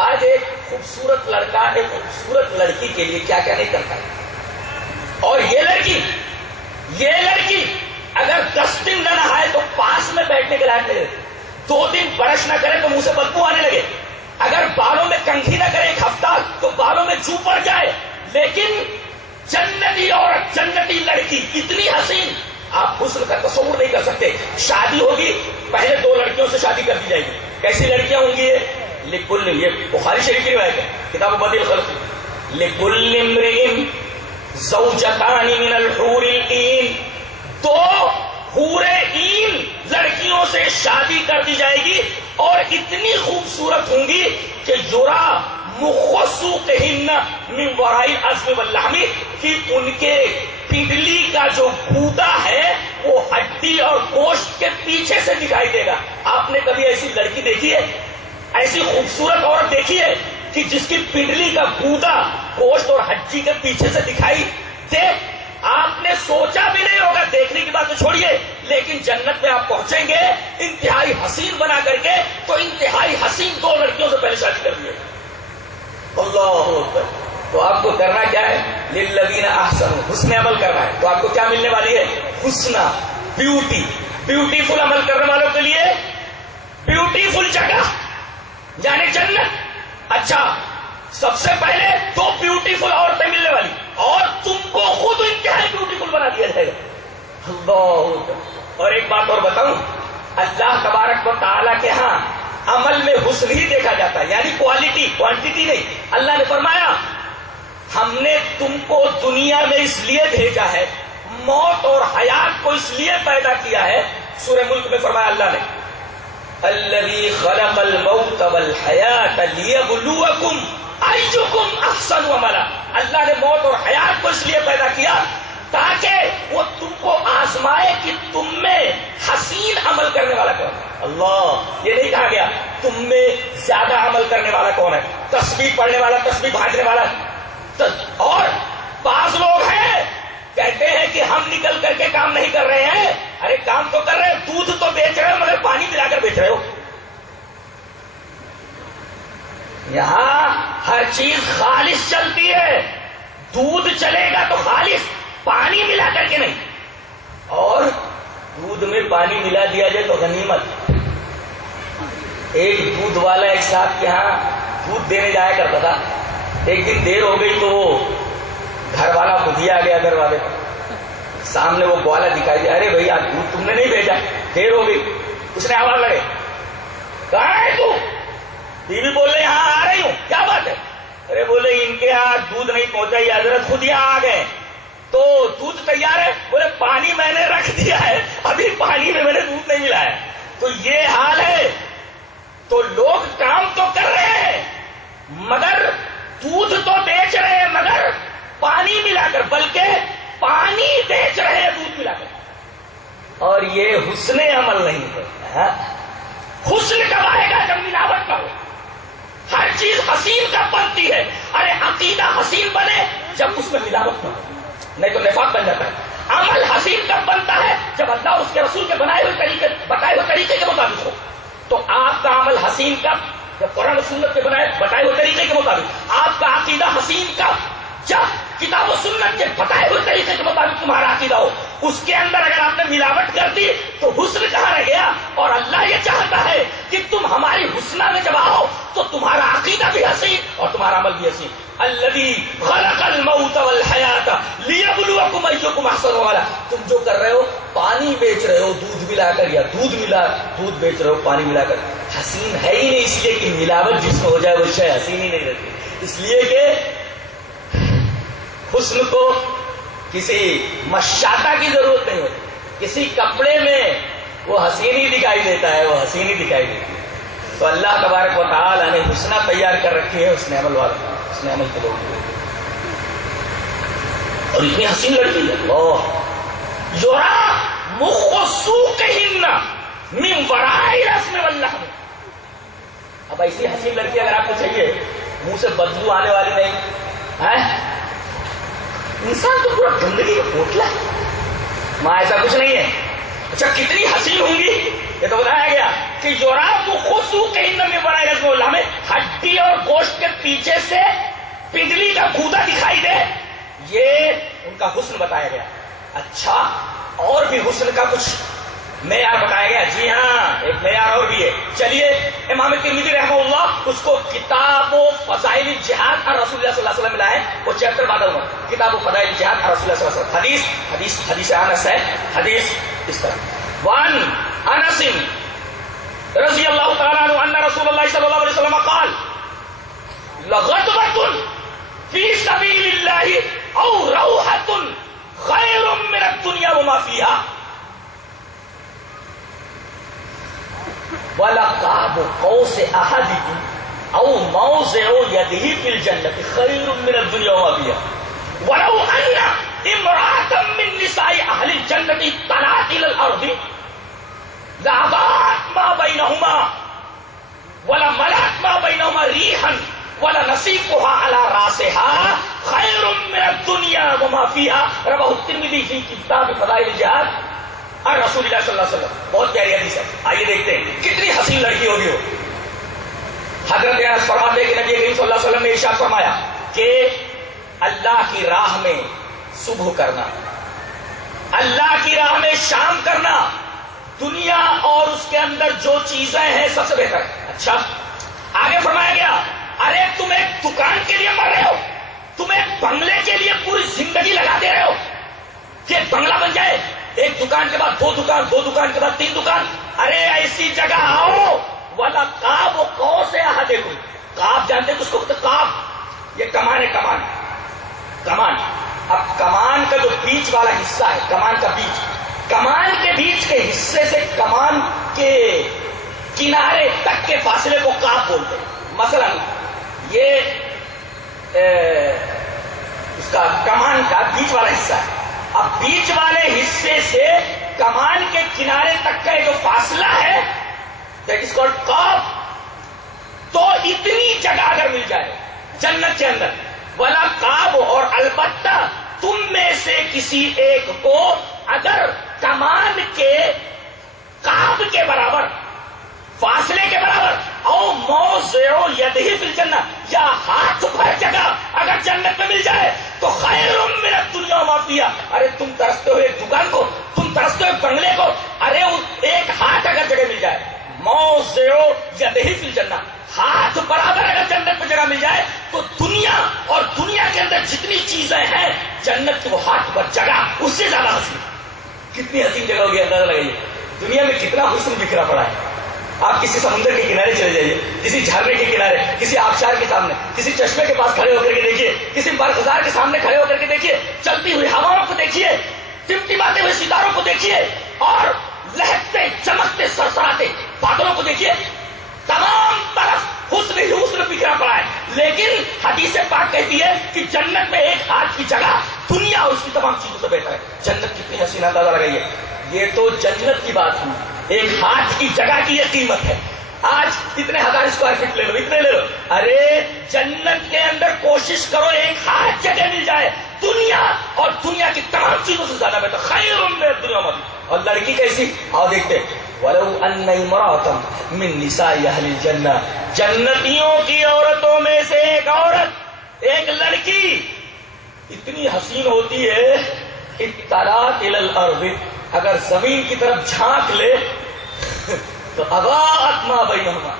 آج ایک خوبصورت لڑکا ایک خوبصورت لڑکی کے لیے کیا کیا نہیں کرتا ہے. اور یہ لڑکی اگر 10 دن نہ نہائے تو پاس میں بیٹھنے کے لائق نہیں. 2 دن برش نہ کرے تو منہ سے بدبو آنے لگے. اگر بالوں میں کنگھی نہ کرے 1 ہفتہ تو بالوں میں جو پڑ جائے. لیکن جنتی عورت، جنتی لڑکی اتنی حسین، آپ حسن کا تصور نہیں کر سکتے. شادی ہوگی، پہلے 2 لڑکیوں سے شادی کر دی جائے گی. کیسی لڑکیاں ہوں گی؟ لکل، یہ بخاری شریف کی روایت ہے، کتاب بدیع الخلق. لکل امرئ زوجتان من الحور العین، 2 حور عین لڑکیوں سے شادی کر دی جائے گی اور اتنی خوبصورت ہوں گی کہ یرا مخ سوقہن من وراء العظم واللحم، کہ ان کے پنڈلی کا جو گودا ہے وہ ہڈی اور گوشت کے پیچھے سے دکھائی دے گا. آپ نے کبھی ایسی لڑکی دیکھی ہے، ایسی خوبصورت عورت دیکھی ہے کہ جس کی پنڈلی کا گودا گوشت اور ہڈی کے پیچھے سے دکھائی دے؟ آپ نے سوچا بھی نہیں ہوگا. دیکھنے کی بات تو چھوڑیے، لیکن جنت میں آپ پہنچیں گے انتہائی حسین بنا کر کے، تو انتہائی حسین 2 لڑکیوں سے پہلے شادی کر دیے. اللہ اکبر. تو آپ کو کرنا کیا ہے؟ للذین احسنوا، حسن عمل کرنا ہے. تو آپ کو کیا ملنے والی ہے؟ حسنہ، بیوٹی. بیوٹیفل عمل کرنے والوں کے لیے بیوٹیفل جگہ یعنی جنت. اچھا سب سے پہلے 2 بیوٹیفل عورتیں ملنے والی، اور تم کو خود انتہائی بیوٹیفل بنا دیا جائے گا. اللہ. اور ایک بات اور بتاؤں، اللہ تبارک و تعالیٰ کے ہاں عمل میں حسن ہی دیکھا جاتا ہے، یعنی کوالٹی، کوانٹٹی نہیں. اللہ نے فرمایا ہم نے تم کو دنیا میں اس لیے بھیجا ہے، موت اور حیات کو اس لیے پیدا کیا ہے. سورہ ملک میں فرمایا اللہ نے الذی خلق الموت والحیات لیبلوکم ایکم احسن عملا. اللہ نے موت اور حیات کو اس لیے پیدا کیا تاکہ وہ تم کو آزمائے کہ تم میں حسین عمل کرنے والا کون ہے. اللہ، یہ نہیں کہا گیا تم میں زیادہ عمل کرنے والا کون ہے، تسبیح پڑھنے والا، تسبیح بھاجنے والا. اور بعض لوگ ہیں کہتے ہیں کہ ہم نکل کر کے کام نہیں کر رہے ہیں. ارے کام تو کر رہے ہو، دودھ تو بیچ رہے ہو مگر پانی ملا کر بیچ رہے ہو. یہاں ہر چیز خالص چلتی ہے. دودھ چلے گا تو خالص، پانی ملا کر کے نہیں. اور دودھ میں پانی ملا دیا جائے تو غنیمت. ایک دودھ والا ایک صاحب کے یہاں دودھ دینے جایا کرتا تھا. ایک دن دیر ہو گئی تو وہ گھر والا خود ہی آ گیا. گھر والے سامنے وہ گوالا دکھائی دیا. ارے بھائی آج دودھ تم نے نہیں بھیجا، دیر ہو گئی. اس نے آواز لگے، کہاں ہے تو؟ بیوی بول رہے ہاں آ رہی ہوں. کیا بات ہے؟ ارے بولے ان کے یہاں دودھ نہیں پہنچا، یہ حضرت خود یہاں آ گئے تو دودھ تیار ہے. بولے پانی میں نے رکھ دیا ہے، ابھی پانی میں نے دودھ نہیں ملا ہے. تو یہ حال ہے. تو لوگ کام تو کر رہے ہیں مگر دودھ تو بیچ رہے ہیں مگر پانی ملا کر، بلکہ پانی بیچ رہے ہیں دودھ ملا کر. اور یہ حسن عمل نہیں ہے. حسن کب آئے گا؟ جب ملاوٹ کا ہو. ہر چیز حسین کب بنتی ہے؟ ارے عقیدہ حسین بنے جب اس میں ملاوٹ نہ ہو، نہیں تو نفاق بن جاتا ہے. عمل حسین کب بنتا ہے؟ جب اللہ اور اس کے رسول کے بتائے ہوئے طریقے کے مطابق ہو. تو آپ کا عمل حسین کب؟ جب قرآن و سنت کے بتائے ہوئے طریقے کے مطابق. آپ کا عقیدہ حسین کب؟ جب کتاب و سنت کے بتائے ہوئے طریقے کے مطابق تمہارا عقیدہ ہو. اس کے اندر اگر آپ نے ملاوٹ کر دی تو حسن کہاں رہ گیا؟ اور اللہ یہ چاہتا ہے کہ تم ہماری حسنہ میں جب آؤ تو تمہارا عقیدہ بھی حسین اور تمہارا عمل بھی حسین. الذی خلق الموت والحیات لیبلوکم ایکم احسن عملا. تم جو کر رہے ہو، پانی بیچ رہے ہو دودھ ملا کر، یا دودھ بیچ رہے ہو پانی ملا کر، حسین ہے ہی نہیں. اس لیے کہ ملاوٹ جس میں ہو جائے وہ شے حسین ہی نہیں رہتی. اس لیے کہ حسن کو کسی مشاطہ کی ضرورت نہیں ہوتی. کسی کپڑے میں وہ حسین ہی دکھائی دیتا ہے، وہ حسین ہی دکھائی دیتی ہے. تو اللہ تبارک و تعالی نے حسنہ تیار کر رکھی ہے حسن عمل والے، حسن عمل کے لوگ. اور اتنی حسین لڑکی ہے. یرا مخ سوقہن من وراء الاسم واللحم. اب ایسی حسین لڑکی اگر آپ کو چاہیے، منہ سے بدبو آنے والی نہیں ہے. انسان تو پورا گندگی کا پوتلا ہے. ماں ایسا کچھ نہیں ہے. اچھا کتنی حسین ہوں گی؟ یہ تو بتایا گیا کہ یرا مخ سوقہن من وراء الاسم واللحم، ہڈی اور گوشت کے پیچھے سے پنڈلی کا گودا دکھائی دے، یہ ان کا حسن بتایا گیا. اچھا اور بھی حسن کا کچھ معیار بتایا گیا. جی ہاں ایک معیار اور بھی ہے. چلیے امام ترمذی رحمہ اللہ اس کو کتاب و فضائل الجہاد اور رسول اللہ صلی اللہ علیہ وسلم ملا ہے. وہ چیپٹر بعد میں کتاب و فضائل الجہاد اور رسول اللہ صلی اللہ علیہ وسلم. حدیث انس ہے. حدیث اس طرح وان انس رضی اللہ تعالی عنہ ان رسول اللہ صلی اللہ علیہ وسلم قال لغدوۃ فی سبیل اللہ او روحۃ خیر من الدنیا وما فیہا وَلَقَابُ قَوْسِ أَحَدِكُمْ أَوْ مَوْضِعُ يَدِهِ فِي الْجَنَّةِ خَيْرٌ مِّنَ الدُّنْيَا وَمَا فِيهَا وَلَوْ أَنَّ امْرَأَةً مِّن نِّسَاءِ أَهْلِ الْجَنَّةِ طَلَعَتْ إِلَى الْأَرْضِ لَأَضَاءَتْ مَا بَيْنَهُمَا وَلَمَلَأَتْ مَا بَيْنَهُمَا رِيحًا وَلَنَصِيفُهَا عَلَى رَأْسِهَا خَيْرٌ مِّنَ الدُّنْيَا وَمَا فِيهَا رواه الترمذي في كتاب فضائل الجهاد اور رسول اللہ صلی اللہ علیہ وسلم. بہت پیاری حدیث ہے. آئیے دیکھتے ہیں کتنی حسین لڑکی ہوگی وہ. حضرت انس فرماتے ہیں کہ نبی کریم صلی اللہ علیہ وسلم نے ارشاد فرمایا کہ اللہ کی راہ میں صبح کرنا، اللہ کی راہ میں شام کرنا، دنیا اور اس کے اندر جو چیزیں ہیں سب سے بہتر. اچھا آگے فرمایا گیا ارے تم ایک دکان کے لیے مر رہے ہو، تم ایک بنگلے کے لیے پوری زندگی لگا دے رہے ہو کہ بنگلہ بن جائے، ایک دکان کے بعد دو دکان، دو دکان کے بعد تین دکان. ارے ایسی جگہ آؤ والا کاب و کو سے احدکم. کاب جانتے ہیں اس کو؟ کاب یہ کمان ہے. کمان. اب کمان کا جو بیچ والا حصہ ہے، کمان کا بیچ، کمان کے بیچ کے حصے سے کمان کے کنارے تک کے فاصلے کو کاب بولتے ہیں. مثلا یہ اس کا کمان کا بیچ والا حصہ ہے. اب بیچ والے حصے سے کمان کے کنارے تک کا جو فاصلہ ہے دیٹ از کالڈ قاف. تو اتنی جگہ اگر مل جائے جنت کے اندر ولا قاب، اور البتہ تم میں سے کسی ایک کو اگر کمان کے قاب کے برابر فاصلے کے برابر او موضع یدہ فی الجنہ، یا ہاتھ بھر جگہ اگر جنت میں مل جائے تو خیر من الدنیا وما فیہا. ارے تم ترستے ہو ایک دکان کو، تم ترستے ہو ایک بنگلے کو، ارے ایک ہاتھ اگر جگہ مل جائے، موضع یدہ فی الجنہ، ہاتھ برابر اگر جنت میں جگہ مل جائے تو دنیا اور دنیا کے اندر جتنی چیزیں ہیں جنت کی وہ ہاتھ پر جگہ اس سے زیادہ حسین. کتنی حسین جگہ ہوگی اندازہ لگائیے. دنیا میں کتنا حسن بکھرا پڑا ہے. آپ کسی سمندر کے کنارے چلے جائیے، کسی جھرنے کے کنارے، کسی آبشار کے سامنے، کسی چشمے کے پاس کھڑے ہو کر کے دیکھیے، کسی برخزار کے سامنے کھڑے ہو کر کے دیکھیے، چلتی ہوئی ہواؤں کو دیکھیے، ٹمٹماتے ہوئے ستاروں کو دیکھیے، اور لہکتے چمکتے سرسراتے بادلوں کو دیکھیے، تمام طرف حسن ہی حسن بکھرا پڑا ہے. لیکن حدیث پاک کہتی ہے کہ جنت میں ایک ہاتھ کی جگہ دنیا اور اس کی تمام چیزوں سے بہتر ہے. جنت کتنی حسین اندازہ لگائیے. یہ تو جنت کی بات ہوئی، ایک ہاتھ کی جگہ کی یہ قیمت ہے. آج اتنے 1000 اسکوائر فٹ لے لو، اتنے لے لو، ارے جنت کے اندر کوشش کرو ایک ہاتھ جگہ مل جائے، دنیا اور دنیا کی تمام چیزوں سے زیادہ بہتر. خیر من الدنیا وما فیہا. اور لڑکی کیسی؟ آؤ دیکھتے. وَلَوْ أَنَّ امْرَأَةً مِّن نِّسَاءِ أَهْلِ الْجَنَّةِ، جنتیوں کی عورتوں میں سے ایک عورت، ایک لڑکی اتنی حسین ہوتی ہے کہ اطلعت إِلَى الْأَرْضِ، اگر زمین کی طرف جھانک لے تو اضاءت ما بینہما،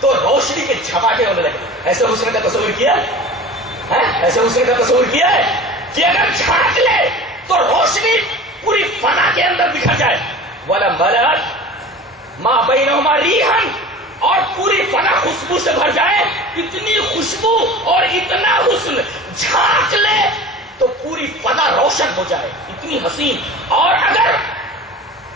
تو روشنی کے جھپاٹے ہونے لگے. ایسے حسن کا تصور کیا ہے؟ ایسے حسن کا تصور کیا ہے کہ اگر جھانک لے تو روشنی پوری فنا کے اندر بکھر جائے. وَلَمْبَلَتْ مَا بَيْنَهُمَا رِيحًا، اور پوری فنا خوشبو سے بھر جائے. اتنی خوشبو اور اتنا حسن، جھانک لے تو پوری فنا روشن ہو جائے، اتنی حسین. اور اگر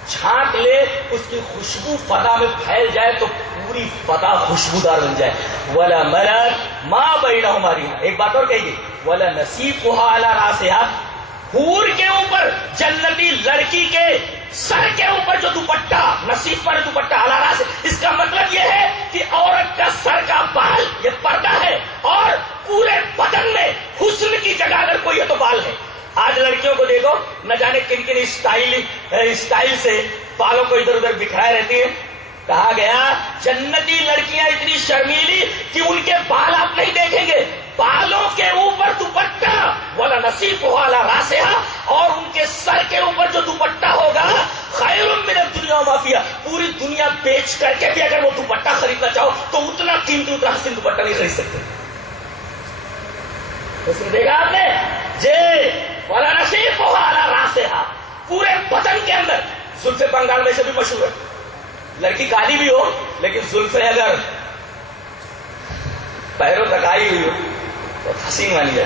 جھانک لے اس کی خوشبو فضا میں پھیل جائے تو پوری فضا خوشبودار بن جائے. وَلَمَلَتْ مَا بَيْنَهُمَا رِيحًا. ایک بات اور کہی گئی، وَلَنَسِيفُهَا عَلَى رَأْسِهَا، حور کے اوپر، جنتی لڑکی کے سر کے اوپر جو دوپٹہ، نصیف پر دوپٹہ علی راس، اس کا مطلب یہ ہے کہ عورت کا سر کا بال یہ پردہ ہے، اور پورے بدن میں حسن کی جگہ اگر کوئی ہے تو بال ہے. آج لڑکیوں کو دیکھو، نہ جانے کن کن اسٹائل سے بالوں کو ادھر ادھر بکھرائے رہتی ہیں. کہا گیا جنتی لڑکیاں اتنی شرمیلی کہ ان کے بال آپ نہیں دیکھیں گے، بالوں کے اوپر دوپٹہ، وَلَنَصِيفُهَا عَلَى رَأْسِهَا، اور ان کے سر کے اوپر جو دوپٹہ ہوگا، خَيْرٌ مِّنَ الدُّنْيَا وَمَا فِيهَا، پوری دنیا بیچ کر کے بھی اگر وہ دوپٹہ خریدنا چاہو تو اتنا قیمتی، اتنا حسین دوپٹہ نہیں خرید سکتے. اس نے دیکھا آپ نے جی، وَلَنَصِيفُهَا عَلَى رَأْسِهَا، پورے بدن کے اندر. زلفیں بنگال میں سے بھی مشہور ہے، لڑکی کالی بھی ہو لیکن زلفیں اگر پیروں تک آئی ہوئی ہو تو حسین والی ہے.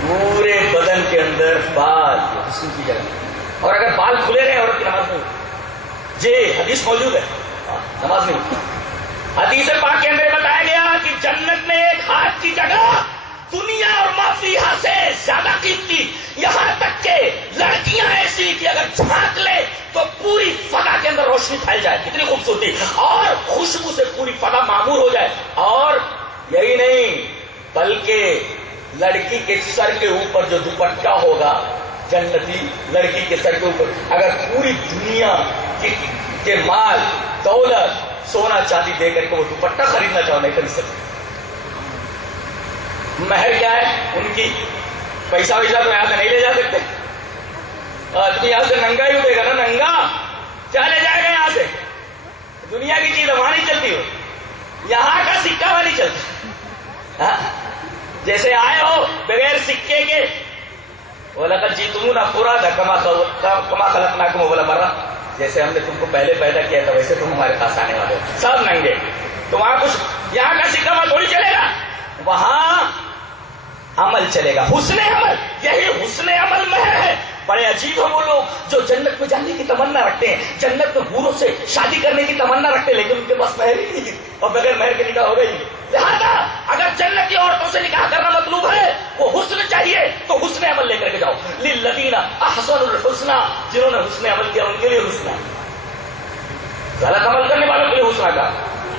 پورے بدن کے اندر بال حسن کی جگہ، اور اگر بال کھلے رہے عورت کی نماز نہیں ہوتی. جی حدیث موجود ہے، نماز نہیں ہوتی. حدیث پاک کے اندر بتایا گیا کہ جنت میں ایک ہاتھ کی جگہ دنیا اور ما فیہا سے زیادہ قیمتی. یہاں تک کہ لڑکیاں ایسی کہ اگر جھانک لے تو پوری فضا کے اندر روشنی پھیل جائے، کتنی خوبصورتی، اور خوشبو سے پوری فضا معمور ہو جائے. اور یہی نہیں بلکہ لڑکی کے سر کے اوپر جو دوپٹہ ہوگا، جنتی لڑکی کے سر کے اوپر اگر پوری دنیا کے مال دولت سونا چاندی دے کر کے وہ دوپٹہ خریدنا چاہو نہیں خرید سکتے. مہر کیا ہے ان کی؟ پیسہ ویسا تو یہاں سے نہیں لے جا سکتے. آدمی یہاں سے ننگا ہی اٹھے گا نا، ننگا کیا لے جائے گا یہاں سے؟ دنیا کی چیز وہاں نہیں چلتی ہو، یہاں کا سکہ وہاں نہیں چلتا. جیسے آئے ہو بغیر سکے کے، وَلَقَدْ جِئْتُمُونَا فُرَادَىٰ كَمَا خَلَقْنَاكُمْ أَوَّلَ مَرَّةٍ، جیسے ہم نے تم کو پہلے پیدا کیا تھا ویسے تم ہمارے پاس آنے والے ہو، سب ننگے. تو وہاں کچھ یہاں کا سکہ وہاں تھوڑی چلے گا، وہاں عمل چلے گا، حسن عمل. یہی حسن عمل مہر ہے. بڑے عجیب ہیں وہ لوگ جو جنت میں جانے کی تمنا رکھتے ہیں، جنت میں حوروں سے شادی کرنے کی تمنا رکھتے ہیں، لیکن ان کے پاس مہر ہی نہیں، اور بغیر مہر کے نکاح ہو گئی. لہٰذا اگر جنتی عورتوں سے نکاح کرنا مطلوب ہے، وہ حسن چاہیے تو حسن عمل لے کر کے جاؤ. للذین احسنوا الحسنى، جنہوں نے حسن عمل کیا ان کے لیے حسنہ. غلط عمل کرنے والوں کے لیے حسنہ کا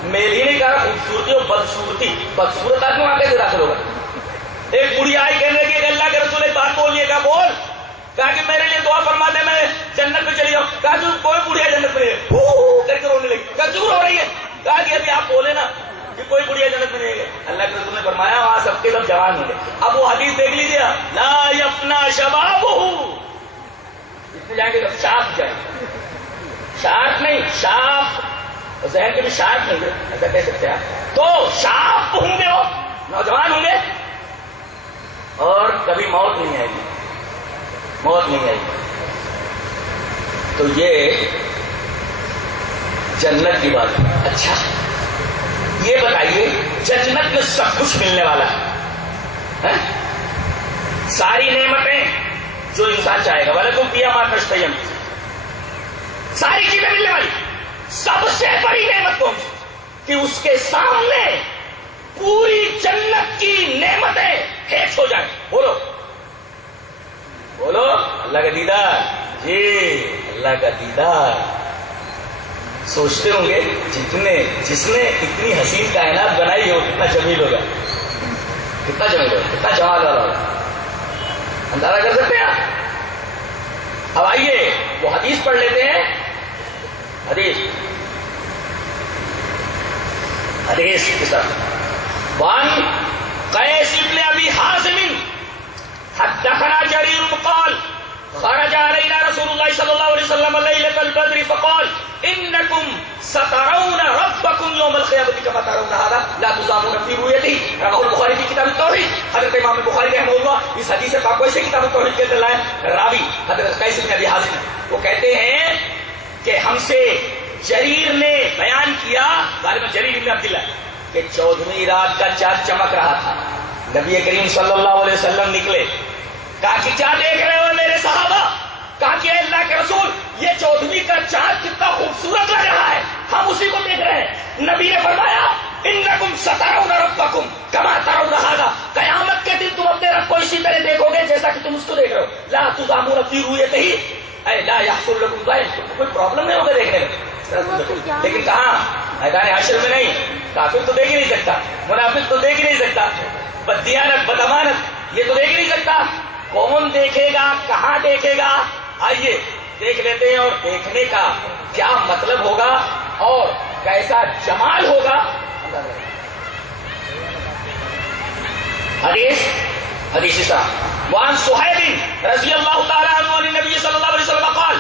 میل ہی نہیں کہا. خوبصورتی اور بدصورتی، بدصورت آدمی وہاں کیسے داخل ہوگا؟ ایک بڑھی آئی کہنے لگی کہ اللہ کے رسول ایک بات بولیے گا. بول. کہا کہ میرے لیے دعا فرما دے، میں جنت میں چلی جاؤں. کہا کہ کوئی بڑھیا جنت میں نہیں کر کے رونے لگی. کہا کیوں رو رہی ہے؟ کہا کہ ابھی آپ بولے نا کہ کوئی بڑھیا جنت میں نہیں ہے. اللہ کے رسول نے فرمایا وہاں سب کے سب جوان ہوں گے. اب وہ حدیث دیکھ لیجیے، لا یفنا شبابہ، اتنے جائیں گے تو شاپ جائیں، شارپ نہیں، شاپ ذہن کے بھی شارپ نہیں ہے، ایسا کہہ سکتے ہیں. تو شاپ ہوں گے، وہ نوجوان ہوں گے، اور کبھی موت نہیں آئے گی، موت نہیں آئے گی. تو یہ جنت کی بات. اچھا یہ بتائیے جنت میں سب کچھ ملنے والا ہے, ساری نعمتیں جو انسان چاہے گا, وَلَكُمْ فِيهَا مَا تَشْتَهِي أَنفُسُكُمْ, ساری چیزیں ملنے والی. سب سے بڑی نعمت کون سی کہ اس کے سامنے پوری جنت کی نعمتیں پیش ہو جائیں. بولو بولو, اللہ کا دیدار. جی اللہ کا دیدار. سوچتے ہوں گے جس نے اتنی حسین کائنات بنائی ہو کتنا جمیل ہوگا, کتنا جمیل ہوگا, کتنا جمال والا ہوگا. اندازہ کر سکتے ہیں آپ؟ اب آئیے وہ حدیث پڑھ لیتے ہیں. حدیث کے ساتھ وان قیس ابن ابی حازم حدثنا جریر قال خرج علينا رسول الله صلى الله عليه وسلم ليلة البدر فقال إنكم سترون ربكم يوم القيامة كما ترون هذا لا تضامون في رؤيته. رواه البخاری في کتاب التوحید. حضرت امام بخاری رحمہ اللہ اس حدیث پاک کو سے کتاب التوحید کے اندر لائے. راوی حضرت قیس بن ابی حازم وہ کہتے ہیں کہ ہم سے جریر نے بیان کیا, غالباً جریر بن عبداللہ, کہ 14ویں رات کا چاند چمک رہا تھا. نبی کریم صلی اللہ علیہ وسلم نکلے, کہا کہ کیا دیکھ رہے ہو میرے صحابہ؟ کہا کہ اللہ کے رسول یہ 14ویں کا چاند کتنا خوبصورت لگ رہا ہے, ہم اسی کو دیکھ رہے ہیں. نبی نے فرمایا انکم سترون ربکم کما ترون ھذا, قیامت کے دن تم اپنے رب کو اسی طرح دیکھو گے جیسا کہ تم اس کو دیکھ رہے ہو. لا تضامون فی رؤیتہ اے لا یحصل لکم ضعف, کوئی پرابلم نہیں ہوگا دیکھنے میں. لیکن کہاں میدان حشر میں نہیں. کافر تو دیکھ ہی نہیں سکتا, منافق تو دیکھ ہی نہیں سکتا, بددیانت بدامانت یہ تو دیکھ ہی نہیں سکتا. کون دیکھے گا, کہاں دیکھے گا؟ آئیے دیکھ لیتے ہیں, اور دیکھنے کا کیا مطلب ہوگا اور کیسا جمال ہوگا. حدیث وعن صہیب رضی اللہ تعالی عنہ عن النبی صلی اللہ علیہ وسلم قال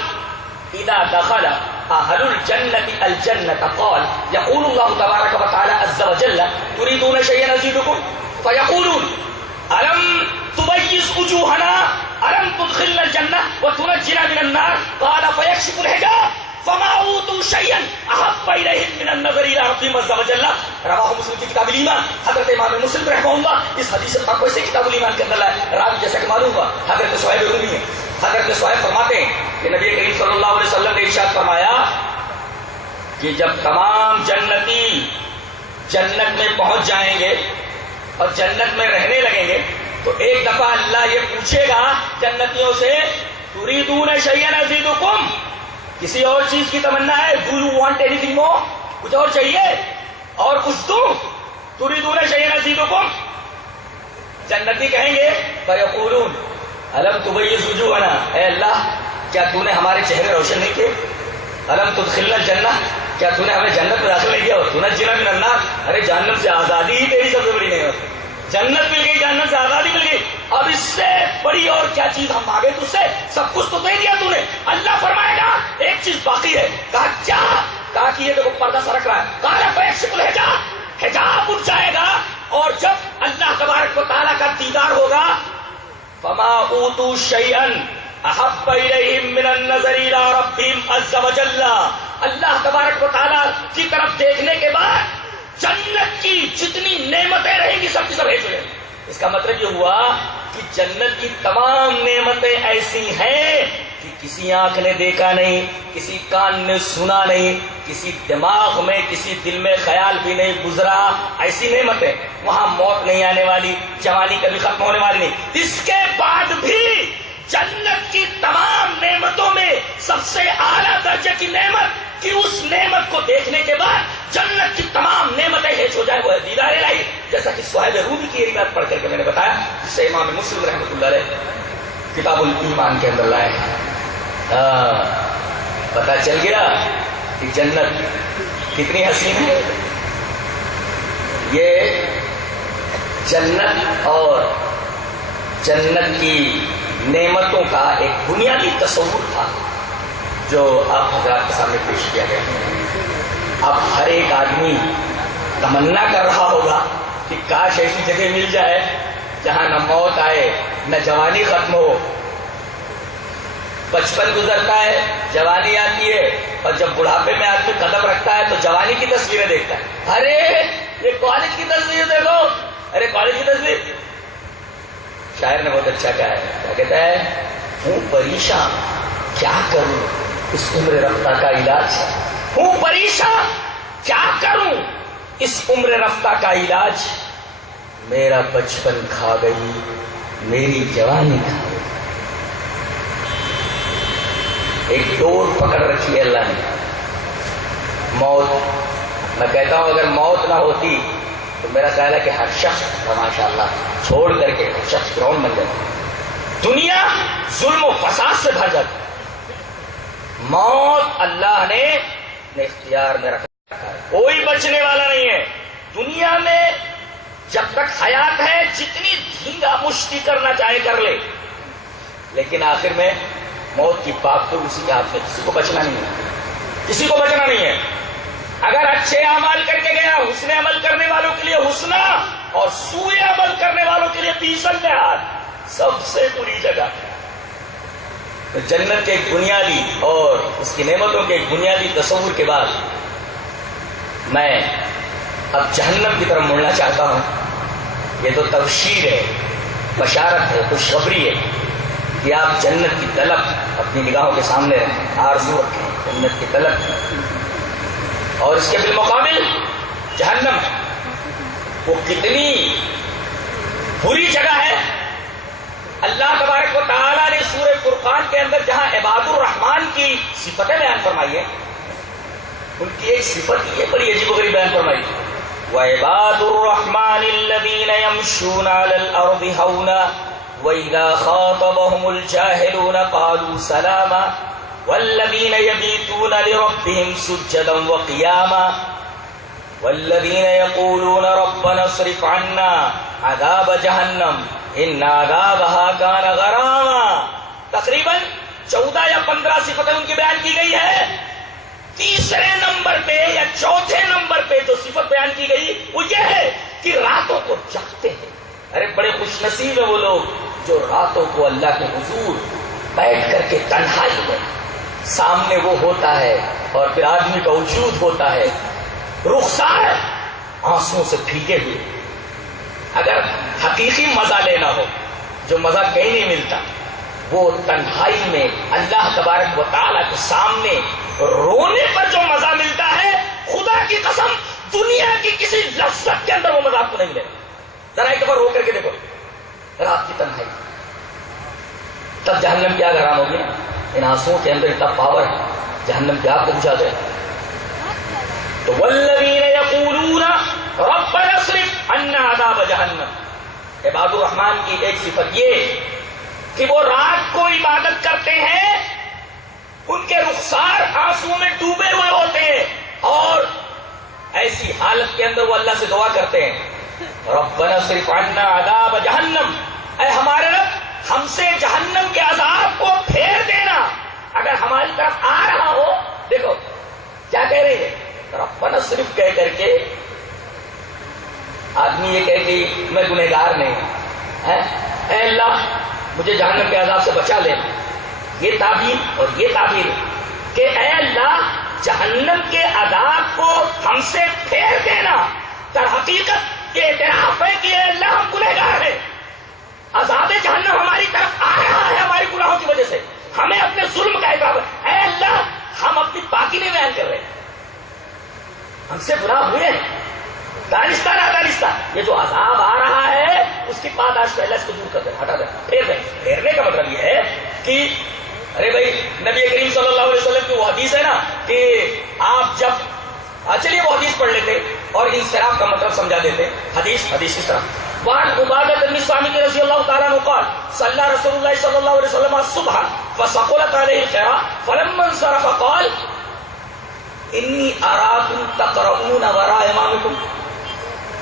اذا دخل اهل الجنة الجنة قال يقول الله تبارك وتعالى عز وجل تريدون شيئا ازيدكم فيقولون الم تبيض وجوهنا الم تدخلنا الجنة وتنجنا من النار قال فيكشف الحجاب فما اوتوا شيئا احب اليهم من النظر الى ربهم عز وجل. رواه مسلم کی کتاب الایمان. حضرت امام مسلم رحمہ اللہ اس حدیث پاک کو سے کتاب الایمان کے اندر لائے. راوی جیسا کہ معلوم ہوا حضرت صہیب رومی ہیں. حضرت صہیب فرماتے ہیں کہ نبی کریم صلی اللہ علیہ وسلم نے ارشاد فرمایا کہ جب تمام جنتی جنت میں پہنچ جائیں گے اور جنت میں رہنے لگیں گے تو ایک دفعہ اللہ یہ پوچھے گا جنتیوں سے تریدون شیئا ازیدکم, کسی اور چیز کی تمنا ہے؟ Do you want any thing more, کچھ اور چاہیے اور کچھ دوں؟ تریدون شیئا ازیدکم. جنتی کہیں گے فیقولون الم تبیض وجوہنا, اے اللہ کیا تو نے ہمارے چہرے روشن نہیں کیے؟ الم تدخلنا الجنہ, کیا تو نے ہمیں جنت میں داخل نہیں کیا؟ اور تنجنا من النار, ارے جہنم سے آزادی ہی تیری سب سے بڑی نعمت. جنت مل گئی, جہنم سے آزادی مل گئی, اب اس سے بڑی اور کیا چیز ہم مانگے تجھ سے؟ سب کچھ تو دے دیا تو نے. اللہ فرمائے گا ایک چیز باقی ہے. کہا کیا؟ کہا کہ یہ دیکھو پردہ سرک رہا ہے. کہا فیکشف الحجاب, حجاب اٹھ جائے گا اور جب اللہ تبارک و تعالیٰ کا دیدار ہوگا فما اوتوا شیئا احب الیہم من النظر الی ربہم عز وجل, اللہ تبارک و تعالیٰ کی طرف دیکھنے کے بعد جنت کی جتنی نعمتیں رہیں گی سب کی سب ہیچ ہو جائیں گی. اس کا مطلب یہ ہوا کہ جنت کی تمام نعمتیں ایسی ہیں کہ کسی آنکھ نے دیکھا نہیں, کسی کان نے سنا نہیں, کسی دماغ میں کسی دل میں خیال بھی نہیں گزرا. ایسی نعمتیں وہاں موت نہیں آنے والی, جوانی کبھی ختم ہونے والی نہیں. اس کے بعد بھی جنت کی تمام نعمتوں میں سب سے اعلیٰ درجے کی نعمت کہ اس نعمت کو دیکھنے کے بعد جنت کی تمام نعمتیں ہیچ ہو جائے, وہ ہے دیدار الہی. جیسا کہ صہیب رومی کی روایت پڑھ کر کے میں نے بتایا, جسے امام مسلم رحمۃ اللہ علیہ کتاب الایمان کے اندر لائے. پتہ چل گیا کہ جنت کتنی حسین ہے. یہ جنت اور جنت کی نعمتوں کا ایک بنیادی تصور تھا جو آپ حضرات کے سامنے پیش کیا گیا. اب ہر ایک آدمی تمنا کر رہا ہوگا کہ کاش ایسی جگہ مل جائے جہاں نہ موت آئے, نہ جوانی ختم ہو, بچپن گزرتا ہے، جوانی آتی ہے، اور جب بڑھاپے میں آدمی قدم رکھتا ہے تو جوانی کی تصویریں دیکھتا ہے. ارے یہ کالج کی تصویر دیکھو، ارے کالج کی تصویر. شاعر نے بہت اچھا کہا ہے، کیا کہتا ہے؟ ہوں پریشان کیا کروں اس عمر رفتہ کا علاج، ہوں پریشان کیا کروں اس عمر رفتہ کا علاج، میرا بچپن کھا گئی میری جوانی کھا گئی. ایک ڈور پکڑ رکھی ہے اللہ نے، موت. میں کہتا ہوں اگر موت نہ ہوتی تو میرا خیال ہے کہ ہر شخص ماشاء اللہ چھوڑ کر کے ہر شخص فرعون بن جاتا. دنیا ظلم و فساد سے بھر جاتی. موت اللہ نے اختیار میں رکھا ہے، کوئی بچنے والا نہیں ہے. دنیا میں جب تک حیات ہے جتنی دھینگا مشتی کرنا چاہے کر لے، لیکن آخر میں موت کی پاک تو اسی کے ہاتھ میں. کسی کو بچنا نہیں ہے، کسی کو بچنا نہیں ہے. اگر اچھے اعمال کر کے گیا حسن عمل کرنے والوں کے لیے حسنہ، اور سوء عمل کرنے والوں کے لیے پیسن نہاد، سب سے بری جگہ. تو جنت کے ایک بنیادی اور اس کی نعمتوں کے ایک بنیادی تصور کے بعد میں اب جہنم کی طرف مڑنا چاہتا ہوں. یہ تو تبشیر ہے، بشارت ہے، خوشخبری ہے کہ آپ جنت کی طلب اپنی نگاہوں کے سامنے رکھیں، آرزو رکھیں جنت کی طلب. اور اس کے بالمقابل جہنم وہ کتنی بری جگہ ہے. اللہ تبارک و تعالیٰ نے سورہ فرقان کے اندر جہاں عباد الرحمان کی صفتیں بیان فرمائی ہیں، ان کی ایک صفت یہ بڑی عجیب و غریب بیان فرمائی. وَعِبَادُ الرَّحْمَنِ الَّذِينَ يَمْشُونَ عَلَى الْأَرْضِ هَوْنًا وَإِذَا خَاطَبَهُمُ الْجَاهِلُونَ قَالُوا سَلَامًا وَالَّذِينَ يَبِيتُونَ لِرَبِّهِمْ سُجَّدًا وَقِيَامًا وَالَّذِينَ يَقُولُونَ رَبَّنَا اصْرِفْ عَنَّا عَذَابَ جَهَنَّمَ إِنَّ عَذَابَهَا كَانَ غَرَامًا. تقریباً 14 یا 15 صفتیں ان کی بیان کی گئی ہے. تیسرے نمبر پہ یا چوتھے نمبر پہ جو صفت بیان کی گئی وہ یہ ہے کہ راتوں کو جاگتے ہیں. ارے بڑے خوش نصیب ہیں وہ لوگ جو راتوں کو اللہ کے حضور بیٹھ کر کے تنہائی میں سامنے وہ ہوتا ہے اور پھر آدمی کا وجود ہوتا ہے رخسار آنسوں سے بھیگے ہوئے. اگر حقیقی مزہ لینا ہو جو مزہ کہیں نہیں ملتا، وہ تنہائی میں اللہ تبارک و تعالیٰ کے سامنے رونے پر جو مزہ ملتا ہے، خدا کی قسم دنیا کی کسی لذت کے اندر وہ مزہ آپ کو نہیں ملے گا. ذرا ایک بار رو کر کے دیکھو رات کی تنہائی، تب جہنم کیا گرام ہوگی. ان آنسوؤں کے اندر اتنا پاور ہے، جہنم کیا آپ کو بجھا دے. تو والذین یقولون ربنا اصرف عنا عذاب جہنم. عباد الرحمن کی ایک صفت یہ کہ وہ رات کو عبادت کرتے ہیں، ان کے رخسار آنسو میں ڈوبے ہوئے ہوتے ہیں، اور ایسی حالت کے اندر وہ اللہ سے دعا کرتے ہیں ربنا اصرف عنا عذاب جہنم، اے ہمارے رب ہم سے جہنم کے عذاب کو پھیر دینا. اگر ہماری طرف آ رہا ہو، دیکھو کیا کہہ رہی ہے ربنا اصرف کہہ کر کے آدمی یہ کہے کہ میں گنہگار نہیں ہوں، اے اللہ مجھے جہنم کے عذاب سے بچا لے. یہ تعبیر اور یہ تعبیر کہ اے اللہ جہنم کے عذاب کو ہم سے پھیر دینا، در حقیقت یہ اعتراف ہے کہ اے اللہ ہم گنہگار ہیں، عذاب جہنم ہماری طرف آ رہا ہے ہماری گناہوں کی وجہ سے، ہمیں اپنے ظلم کا اعتراف ہے. اے اللہ ہم اپنی پاکی نہیں بیان کر رہے، ہم سے گناہ ہوئے ہیں دانستہ نہ دانستہ. یہ جو عذاب آ رہا ہے اس کی پاداش پہلے اس کو دور کر دیں، ہٹا دیں، پھیر دیں. پھیرنے کا مطلب یہ ہے کہ ارے بھائی نبی کریم صلی اللہ علیہ وسلم کی وہ حدیث ہے نا کہ آپ جب چلیے وہ حدیث پڑھ لیتے اور انصراف کا مطلب سمجھا دیتے. حدیث اس طرح وعن عبادة بن الصامت رضی اللہ تعالیٰ عنہ قال صلی رسول اللہ صلی اللہ علیہ وسلم الصبح فثقلت علیہ القراءة فلما انصرف قال انی اراکم تقرؤون وراء امامکم.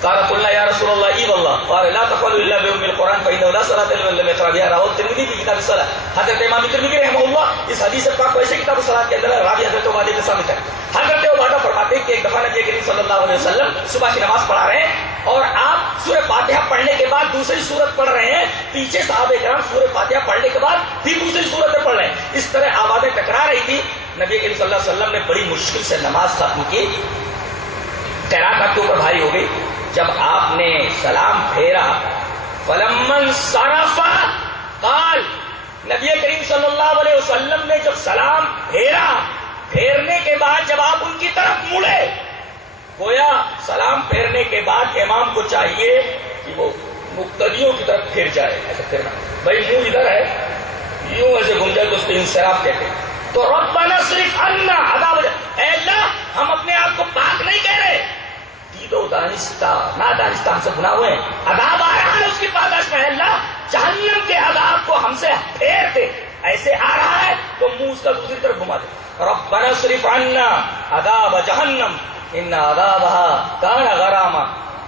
قال قلنا یا رسول اللہ ای واللہ. قال لا تفعلوا الا بأم القرآن فإنه لا صلاة لمن لم يقرأ بها. رواه الترمذی فی کتاب الصلاة. حضرت امام ترمذی رحمہ اللہ اس حدیث پاک کو ایسے کتاب الصلاة کے اندر راوی حضرت عبادہ بن صامت ہے. حضرت عبادہ فرماتے ہیں کہ ایک دفعہ نبی کریم صلی اللہ علیہ وسلم صبح کی نماز پڑھا رہے ہیں اور آپ سورہ فاتحہ پڑھنے کے بعد دوسری سورت پڑھ رہے ہیں، پیچھے صحابہ کرام سورہ فاتحہ پڑھنے کے بعد پھر دوسری سورتیں پڑھ رہے ہیں. اس طرح آوازیں ٹکرا رہی تھی. نبی کریم صلی اللہ علیہ وسلم نے بڑی مشکل سے نماز ختم کی. قرات آپ کے اوپر بھاری ہو گئی. جب آپ نے سلام پھیرا، فلما انصرف قال، نبی کریم صلی اللہ علیہ وسلم نے جب سلام پھیرا، پھیرنے کے بعد جب آپ ان کی طرف مڑے، گویا سلام پھیرنے کے بعد امام کو چاہیے کہ وہ مقتدیوں کی طرف پھر جائے. ایسا پھرنا، بھائی منہ ادھر ہے، یوں ایسے گھوم جائے تو اس کو انصراف کہتے ہیں. تو ربنا صرف عنا عذاب، اے اللہ ہم اپنے آپ کو پاک نہیں کہہ رہے، دیدو دانستہ نادانستہ ہم سے گناہ ہوئے ہیں، عذاب آ رہا ہے اس کی پاداش میں. اللہ جہنم کے عذاب کو ہم سے پھیر دے، ایسے آ رہا ہے تو منہ اس کا دوسری طرف گھما دے. ربنا صرف عنا عذاب جہنم ان عذابها کان غراما،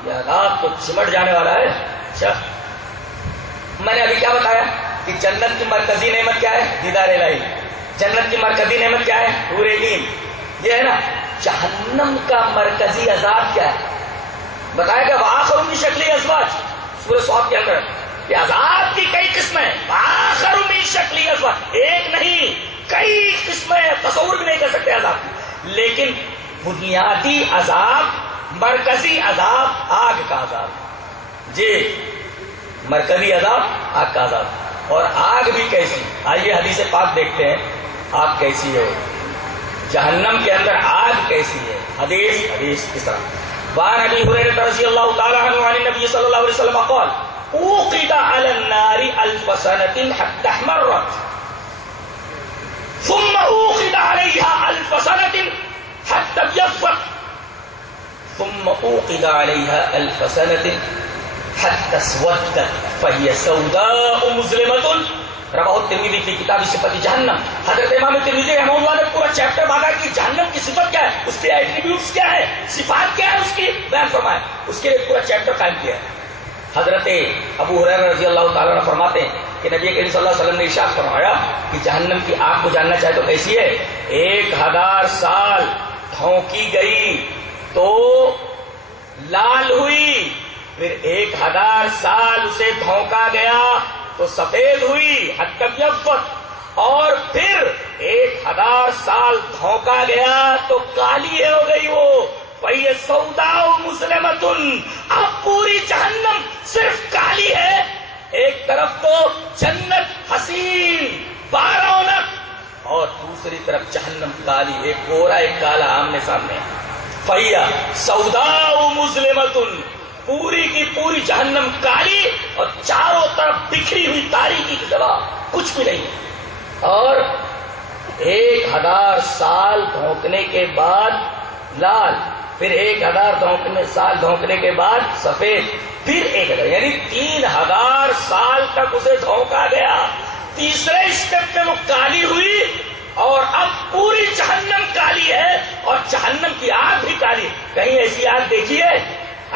یہ عذاب تو چمٹ جانے والا ہے. اچھا، میں نے ابھی کیا بتایا کہ جنت کی مرکزی نعمت کیا ہے؟ دیدار الہی. جنت کی مرکزی نعمت کیا ہے؟ حور عین. یہ ہے نا. جہنم کا مرکزی عذاب کیا ہے بتایا گیا؟ وآخر من شکلی ازواج، سورہ صاد کے اندر یہ عذاب کی کئی قسمیں. وآخر من شکلی ازواج، ایک نہیں کئی قسمیں، تصور بھی نہیں کر سکتے عذاب کی. لیکن بنیادی عذاب، مرکزی عذاب آگ کا عذاب. جی، مرکزی عذاب آگ کا عذاب. اور آگ بھی کیسی؟ آئیے حدیث پاک دیکھتے ہیں آگ کیسی ہے، جہنم کے اندر آگ کیسی ہے. حدیث کس طرح؟ وعن ابی ہریرہ رضی اللہ تعالی عنہ عن النبی صلی اللہ علیہ وسلم قال اوقد علی النار 1000 سنة حتى احمرت ثم اوقد علیها 1000 سنة حتى ابيضت ثم اوقد عليها 1000 سنة حتى اسودت فهي سوداء مظلمة. رواه الترمذی فی کتاب صفت جہنم. حضرت امام ترمذی رحمہ اللہ نے پورا چیپٹر باندھا کہ جہنم کی صفت کیا ہے، اس کے ایٹریبیوٹس کیا ہے، صفات کیا ہے، اس کی بیان فرمایا. اس کے لیے پورا چیپٹر قائم کیا ہے. حضرت ابو ہریرہ رضی اللہ تعالیٰ عنہ فرماتے ہیں کہ نبی کریم صلی اللہ علیہ وسلم نے ارشاد فرمایا کہ جہنم کی آگ کو جاننا چاہے تو کیسی ہے؟ 1000 سال دھونکی گئی تو لال ہوئی، پھر 1000 سال اسے دھونکا گیا تو سفید ہوئی حتی ابیضت، اور پھر 1000 سال دھونکا گیا تو کالی ہو گئی وہ. فَهِيَ سَوْدَاءُ مُظْلِمَةٌ، اب پوری جہنم صرف کالی ہے. ایک طرف تو جنت حسین بارونق اور دوسری طرف جہنم کالی، ایک گورا ایک کالا آمنے سامنے. فَهِيَ سَوْدَاءُ مُظْلِمَةٌ، پوری کی پوری جہنم کالی اور چاروں طرف بکھری ہوئی تاریکی کی جگہ کچھ بھی نہیں. اور 1000 سال دھونکنے کے بعد لال، پھر 1000 سال دھونکنے کے بعد سفید، پھر 1000، یعنی 3000 سال تک اسے دھونکا گیا. تیسرے اسٹیپ پہ وہ کالی ہوئی اور اب پوری جہنم کالی ہے اور جہنم کی آگ بھی کالی. کہیں ایسی آگ دیکھی ہے؟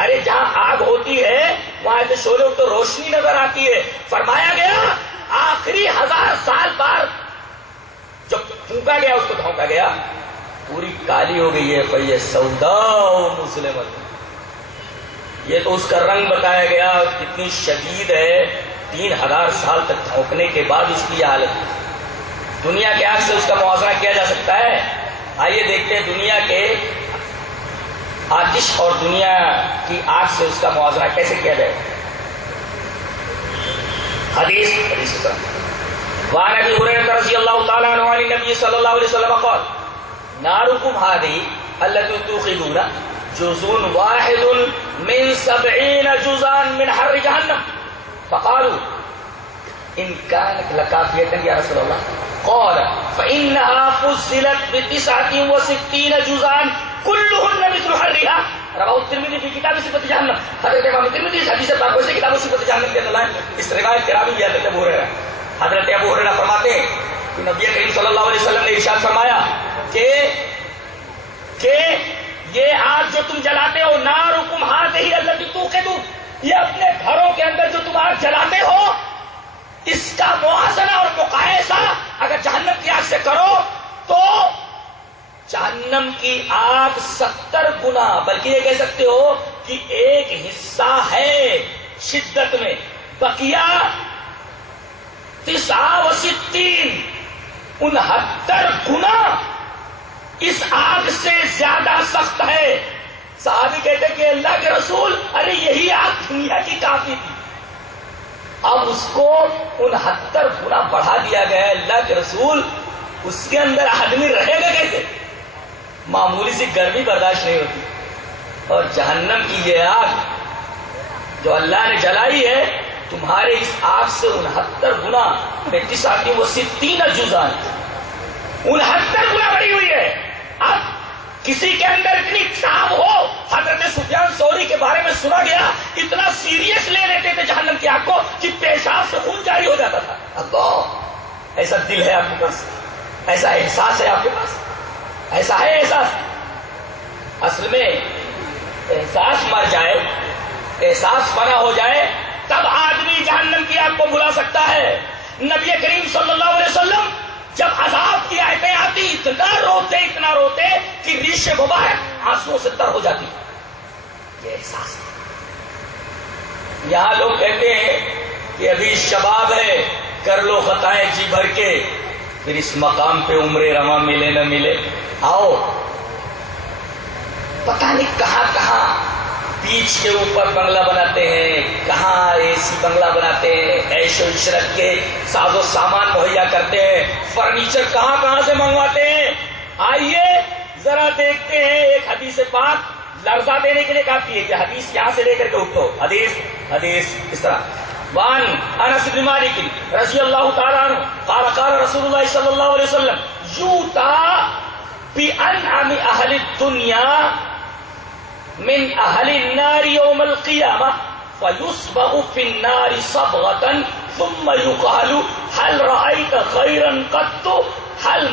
ارے جہاں آگ ہوتی ہے وہاں سے شعلوں تو روشنی نظر آتی ہے. فرمایا گیا آخری 1000 سال بعد جب پھونکا گیا، اس کو دھونکا گیا، پوری کالی ہو گئی ہے. فَيَ سَوْدَاءُ مُظْلِمَةٌ، یہ تو اس کا رنگ بتایا گیا کتنی شدید ہے. 3000 سال تک دھونکنے کے بعد اس کی یہ حالت. دنیا کے آگ سے اس کا موازنہ کیا جا سکتا ہے؟ آئیے دیکھتے ہیں دنیا کے آتش اور دنیا کی آگ سے اس کا موازنہ کیسے کیا جائے. حدیث وعن ابی ہریرہ رضی اللہ تعالی عنہ عن النبی صلی اللہ علیہ وسلم قال نارکم هذه التي توقدون جزء واحد من 70 جزءا من حر جہنم. فقالوا ان كانت لكافية يا رسول الله قال فإنها فصلت ب69 جزءا كلهن مثل حرها. رواه الترمذی فی کتاب صفت جہنم. حضرت امام ترمذی اس حدیث پاک سے کتاب صفت جہنم کے اندر اس روایت کے راوی حضرت ابو ہریرہ. حضرت ابو ہریرہ فرماتے ہیں کہ نبی کریم صلی اللہ علیہ وسلم نے ارشاد فرمایا کہ یہ آگ جو تم جلاتے ہو، نارکم هذه التي توقدون، یہ اپنے گھروں کے اندر جو تم آگ جلاتے ہو، اس کا موازنہ اور مقایسہ اگر جہنم کی آگ سے کرو تو جہنم کی آگ 70 گنا، بلکہ یہ کہہ سکتے ہو کہ ایک حصہ ہے شدت میں، بقیہ 69 69 گنا اس آگ سے زیادہ سخت ہے۔ صحابی کہتے کہ اللہ کے رسول، ارے یہی آگ دنیا کی کافی تھی، اب اس کو 69 گنا بڑھا دیا گیا ہے۔ اللہ کے رسول، اس کے اندر آدمی رہے گا کیسے؟ معمولی سی گرمی برداشت نہیں ہوتی، اور جہنم کی یہ آگ جو اللہ نے جلائی ہے، تمہارے اس آگ سے 69 گنا 39 وہ 60 جزان 69 گنا بڑی ہوئی ہے۔ اب کسی کے اندر اتنی تاب ہو، حضرت سفیان ثوری کے بارے میں سنا گیا اتنا سیریس لے لیتے تھے جہنم کی آگ کو کہ پیشاب سے خون جاری ہو جاتا تھا۔ اللہ، ایسا دل ہے آپ کے پاس، ایسا احساس ہے آپ کے پاس، ایسا ہے احساس۔ اصل میں احساس مر جائے، احساس فنا ہو جائے، تب آدمی جہنم کی آگ کو بھلا سکتا ہے۔ نبی کریم صلی اللہ علیہ وسلم جب عذاب کی آیتیں آتی اتنا روتے کہ ریش مبارک آنسوؤں سے تر ہو جاتی۔ یہ احساس ہے۔ یہاں لوگ کہتے ہیں کہ ابھی شباب ہے، کر لو خطائیں جی بھر کے، پھر اس مقام پہ عمر رواں ملے نہ ملے۔ آؤ، پتہ نہیں کہاں کہاں بیچ کے اوپر بنگلہ بناتے ہیں، کہاں اے سی بنگلہ بناتے ہیں، عیش و عشرت کے ساز و سامان مہیا کرتے ہیں، فرنیچر کہاں کہاں سے منگواتے ہیں۔ آئیے ذرا دیکھتے ہیں ایک حدیث پاک، لرزہ دینے کے لیے کافی ہے کہ حدیث یہاں سے لے کر کے اٹھو، حدیث اس طرح۔ وان انس بن مالک رضی اللہ تعالی عنہ قال قال رسول اللہ صلی اللہ علیہ وسلم یوتا بانعم اہل الدنیا من اہل النار یوم القیامہ فیصبغ فی النار صبغة ثم یقال هل رأیت خیرا قط هل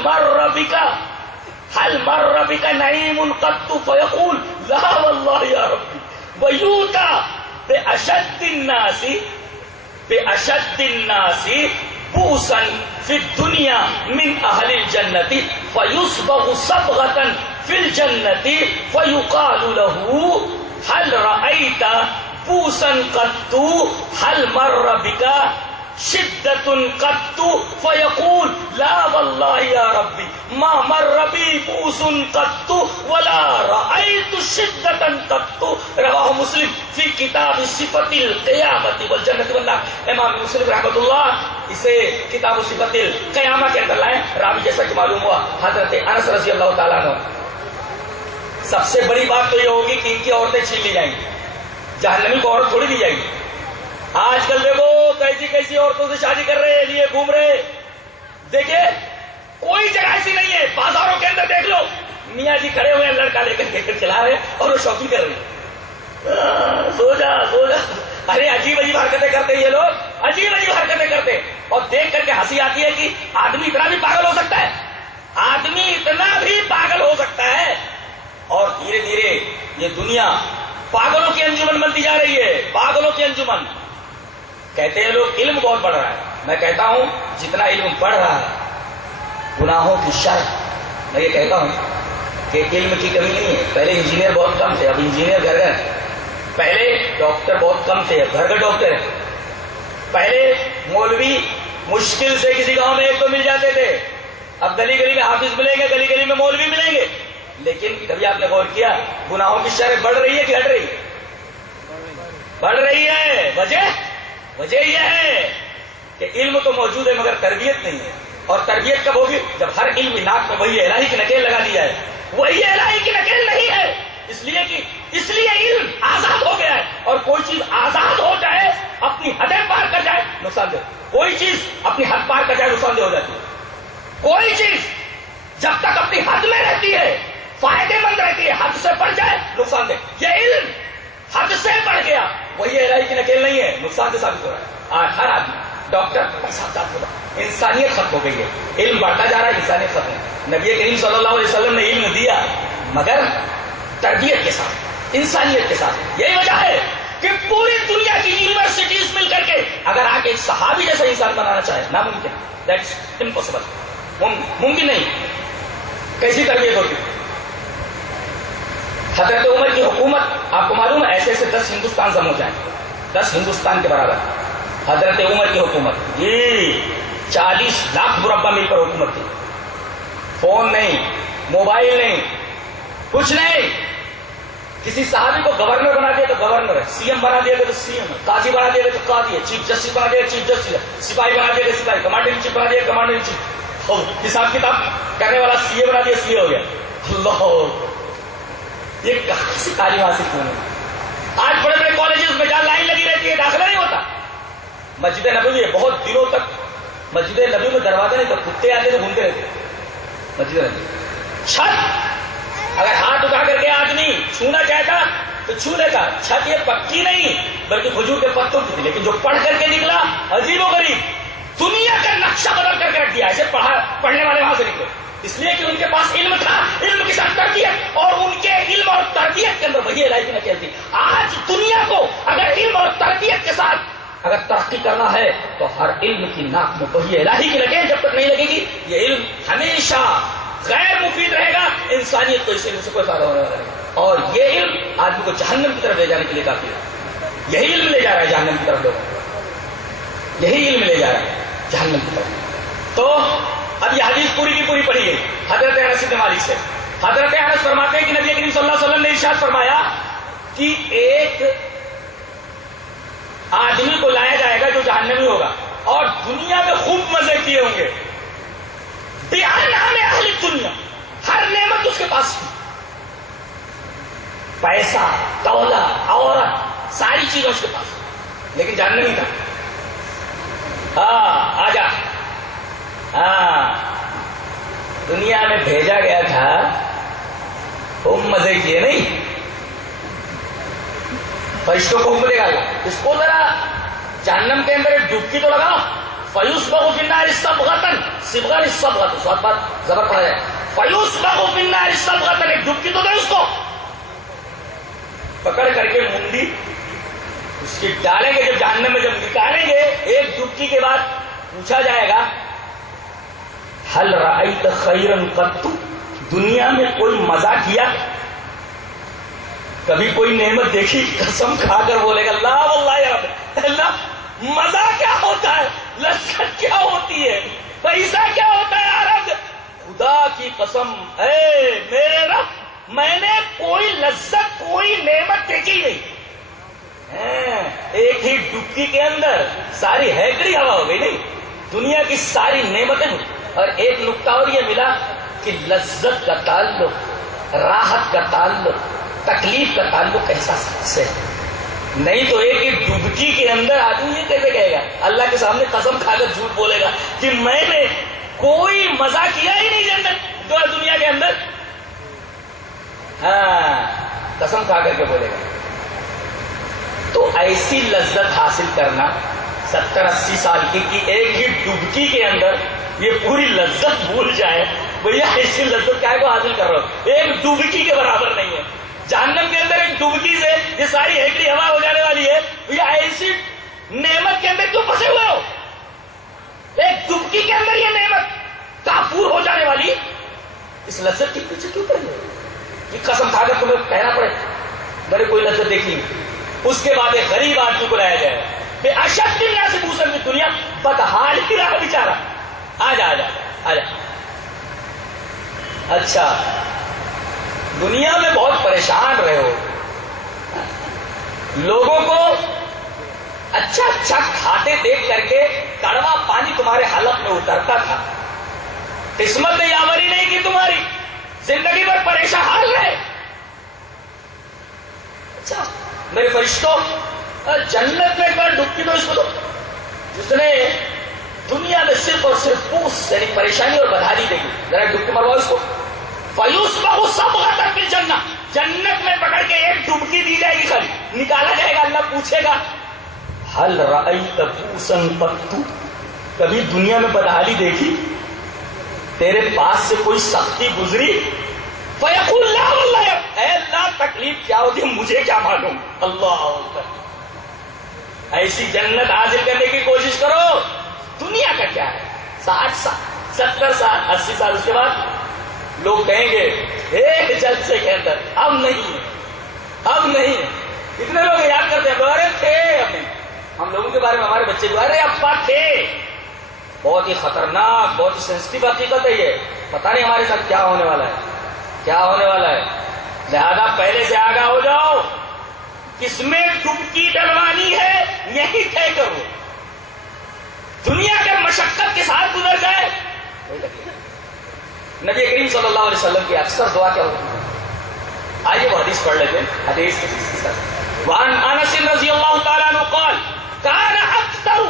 مر بک نعیم قط فیقول لا واللہ یا ربی ویوتا بأشد الناس بوسا فی الدنیا من اہل الجنت فیصبغ صبغة فی الجنت فیقال له هل رأیت بوسا قط هل مر بک شدت قط فیقول لا واللہ یا ربی ما مر بی بوس قط ولا رأیت شدت قط۔ رواہ مسلم فی کتاب صفت القیامت والجنت والنار۔ امام مسلم رحمۃ اللہ اسے کتاب صفت القیامہ کے اندر لائیں۔ راوی جیسا کہ معلوم ہوا حضرت انس رضی اللہ تعالیٰ عنہ۔ سب سے بڑی بات تو یہ ہوگی کہ ان کی عورتیں چھین لی جائیں گی، جہنمی کو عورت تھوڑی دی جائے گی۔ آج کل دیکھو کیسی کیسی عورتوں سے شادی کر رہے ہیں، لیے گھوم رہے، دیکھیں کوئی جگہ ایسی نہیں ہے۔ بازاروں کے اندر دیکھ لو، میاں جی کھڑے ہوئے ہیں، لڑکا لے کر چلا رہے اور وہ شاپنگ کر رہے ہیں۔ سو جا سو جا، ارے عجیب عجیب حرکتیں کرتے یہ لوگ، عجیب عجیب حرکتیں کرتے، اور دیکھ کر کے ہنسی آتی ہے کہ آدمی اتنا بھی پاگل ہو سکتا ہے، آدمی اتنا بھی پاگل ہو سکتا ہے۔ اور دھیرے دھیرے یہ دنیا پاگلوں کی انجمن بنتی جا رہی ہے، پاگلوں کی انجمن۔ کہتے ہیں لوگ علم بہت بڑھ رہا ہے، میں کہتا ہوں جتنا علم بڑھ رہا ہے گناہوں کی شرح۔ میں یہ کہتا ہوں کہ علم کی کمی نہیں ہے، پہلے انجینئر بہت کم تھے، اب انجینئر گھر گھر، پہلے ڈاکٹر بہت کم تھے، اب گھر گھر ڈاکٹر ہیں، پہلے مولوی مشکل سے کسی گاؤں میں ایک تو مل جاتے تھے، اب گلی گلی میں حافظ ملیں گے، گلی گلی میں مولوی ملیں گے۔ لیکن کبھی آپ نے غور کیا گناہوں کی شرح بڑھ رہی ہے کہ ہٹ رہی ہے؟ بڑھ رہی ہے۔ وجہ یہ ہے کہ علم تو موجود ہے مگر تربیت نہیں ہے، اور تربیت کب ہوگی؟ جب ہر علم ناک میں وہی الہی کی نکیل لگا دی جائے۔ وہی الہی کی نکیل نہیں ہے، اس لیے علم آزاد ہو گیا ہے، اور کوئی چیز آزاد ہو جائے، اپنی حدیں پار کر جائے، نقصان دہ۔ کوئی چیز اپنی حد پار کر جائے، نقصان دہ ہو جاتی ہے۔ کوئی چیز جب تک اپنی حد میں رہتی ہے فائدے مند رہتی ہے، حد سے بڑھ جائے نقصان دہ۔ یہ علم حد سے بڑھ گیا، وہی الہی کی نکیل نہیں ہے، نقصان دہ ثابت ہو رہا ہے۔ آج ہر آدمی ڈاکٹر ساتھ ہوگا، انسانیت ختم ہو گئی ہے، علم بڑھتا جا رہا ہے، انسانیت ختم ہے۔ نبی کریم صلی اللہ علیہ وسلم نے علم دیا مگر تربیت کے ساتھ، انسانیت کے ساتھ۔ یہی وجہ ہے کہ پوری دنیا کی یونیورسٹیز مل کر کے اگر آگے ایک صحابی جیسا انسان بنانا چاہے، ناممکن، دیٹس امپاسبل، ممکن نہیں۔ کیسی تربیت ہوتی؟ حضرت عمر کی حکومت آپ کو معلوم ہے ایسے ایسے 10 ہندوستان ضم ہو جائیں، 10 ہندوستان کے برابر حضرت عمر کی حکومت، یہ 40 لاکھ مربع میل پر حکومت تھی، فون نہیں، موبائل نہیں، کچھ نہیں، کسی صحابی کو گورنر بنا دیا تو گورنر ہے، سی ایم بنا دیا تو سی ایم ہے، قاضی بنا دیا تو قاضی ہے، چیف جسٹس بنا دیا چیف جسٹس ہے، سپاہی بنا دیا تو سپاہی، کمانڈر ان چیف بنا دیا کمانڈر ان چیف، اور حساب کتاب کرنے والا سی اے بنا دیا سی اے ہو گیا۔ اللہ، یہ کہاں سے تعلیم حاصل کی انہوں نے؟ آج بڑے بڑے کالجز میں جہاں لائن لگی رہتی ہے داخلہ نہیں ہوتا۔ مسجد نبوی ہے، بہت دنوں تک مسجد نبوی میں دروازے نہیں، تو کتے آتے تو گھومتے رہتے مسجد نبوی۔ چھت اگر ہاتھ اٹھا کر کے آدمی چھونا چاہتا تو چھو لیتا، چھت یہ پکی نہیں بلکہ کھجور کے پتوں کی تھی، لیکن جو پڑھ کر کے نکلا عجیب و غریب دنیا کا نقشہ بدل کر کے رکھ دیا، ایسے پڑھنے والے وہاں سے نکلے، اس لیے کہ ان کے پاس علم تھا، علم کے ساتھ تربیت، اور ان کے علم اور تربیت کے اندر وہی الہی کی نکل تھی۔ آج دنیا کو اگر علم اور تربیت کے ساتھ اگر ترقی کرنا ہے تو ہر علم کی ناک میں وہی الہی کی لگے، جب تک نہیں لگے گی یہ علم ہمیشہ غیر مفید رہے گا، انسانیت کو اس علم سے کوئی فائدہ ہونے والا نہیں، اور یہ علم آدمی کو جہنم کی طرف لے جانے کے لیے کافی ہے۔ یہی علم لے جا رہا ہے جہنم کی طرف لوگ، یہی علم لے جا رہا ہے جہنم کی طرف۔ تو اب یہ حدیث پوری کی پوری پڑھی گئی حضرت انس بن مالک سے۔ حضرت انس فرماتے ہیں کہ نبی کریم صلی اللہ علیہ وسلم نے ارشاد فرمایا کہ ایک آدمی کو لایا جائے گا جو جہنمی ہوگا اور دنیا میں خوب مزے کیے ہوں گے، بِأَنْعَمِ أَهْلِ الدُّنْيَا، ہر نعمت اس کے پاس تھی، پیسہ، دولت، عورت، ساری چیزیں اس کے پاس، لیکن جہنمی تھا۔ آجا، دنیا میں بھیجا گیا تھا، خوب مزے کیے نہیں، فرشتوں کو حکم دے گا اللہ اس کو ذرا جہنم کے اندر ایک ڈبکی تو لگاؤ، فَيُسْبَغُ فِي النَّارِ صَبْغَةً، صبغہ الصبغہ، سواد بات زبر پڑا جائے، فَيُسْبَغُ فِي النَّارِ صَبْغَةً، ایک ڈبکی تو دے اس کو، پکڑ کر کے منڈی اس کی ڈالیں گے، جب جہنم میں جب نکالیں گے ایک ڈبکی کے بعد پوچھا جائے گا حل رأیت خیرا قط، دنیا میں کوئی مزہ کیا، کبھی کوئی نعمت دیکھی؟ قسم کھا کر بولے گا لا واللہ یا رب، اللہ مزہ کیا ہوتا ہے، لذت کیا ہوتی ہے، پیسہ کیا ہوتا ہے عرب، خدا کی قسم اے میرے رب میں نے کوئی لذت کوئی نعمت دیکھی نہیں، ایک ہی ڈبکی کے اندر ساری ہیکڑی ہوا ہو گئی نہیں، دنیا کی ساری نعمتیں، اور ایک نقطہ اور یہ ملا کہ لذت کا تعلق، راحت کا تعلق، تکلیف کا تعلق احساس سے، نہیں تو ایک ہی ڈبکی کے اندر آدمی یہ کیسے کہے گا، اللہ کے سامنے قسم کھا کر جھوٹ بولے گا کہ میں نے کوئی مزہ کیا ہی نہیں جنت دنیا کے اندر، قسم کھا کر کے بولے گا۔ تو ایسی لذت حاصل کرنا 70-80 سال کی ایک ہی ڈبکی کے اندر یہ پوری لذت بھول جائے، بھیا ایسی لذت کیا کو حاصل کر رہا ہو، ایک ڈبکی کے برابر نہیں ہے، جہنم کے اندر ایک ڈبکی سے یہ ساری ہیکڑی ہوا ہو جانے والی ہے، بھیا ایسی نعمت کے اندر کیوں پھنسے ہوئے ہو، ایک ڈبکی کے اندر یہ نعمت کافور ہو جانے والی، اس لذت کے پیچھے کیوں پڑے ہوئے، یہ قسم کھا کر تمہیں کہنا پڑے بڑے کوئی لذت دیکھی۔ اس کے بعد ایک غریب آدمی کو لایا جائے، بے اشد الناس بوسن کی دنیا، بدحال ہی رہا بیچارہ، آجا آجا آجا، اچھا دنیا میں بہت پریشان رہے ہو، لوگوں کو اچھا اچھا کھاتے دیکھ کر کے کڑوا پانی تمہارے حلق میں اترتا تھا، قسمت نے یاوری نہیں کی تمہاری، زندگی بھر پریشان رہے، اچھا میرے فرشتوں جنت میں ایک بار ڈبکی دو اس کو، جس نے دنیا میں صرف اور صرف پوس یعنی پریشانی اور بدحالی دے گی، ذرا ڈبکی مرواؤ اس کو، فَيُسْبَغُ صَبْغَةً فِي الْجَنَّةِ، جنت میں پکڑ کے ایک ڈبکی دی جائے گی، خالی نکالا جائے گا، اللہ پوچھے گا حل رأیت بوسا قط، کبھی دنیا میں بدحالی دیکھی، تیرے پاس سے کوئی سختی گزری، فَيَقُولُ لَا وَاللَّهِ، اے اللہ تکلیف کیا ہوتی مجھے کیا معلوم، اللہ اکبر، ایسی جنت حاصل کرنے کی کوشش کرو، دنیا کا کیا ہے، 60 سال 70 سال 80 سال، اس کے بعد لوگ کہیں گے ایک جلسے کے اندر اب نہیں اتنے لوگ یاد کرتے ہیں ارے تھے ہم لوگوں کے بارے میں ہمارے بچے ارے ابا تھے. بہت ہی خطرناک بہت ہی سینسٹیو حقیقت ہے یہ. پتہ نہیں ہمارے ساتھ کیا ہونے والا ہے. لہذا پہلے سے آگاہ ہو جاؤ کس میں ڈبکی ڈلوانی ہے یہی طے کرو. دنیا کے مشقت کے ساتھ گزر جائے. نبی کریم صلی اللہ علیہ وسلم کی اکثر دعا کیا ہوتی ہے؟ آئیے وہ حدیث پڑھ لیتے ہیں. حدیث وعن انس رضی اللہ تعالیٰ عنہ قال كان اکثر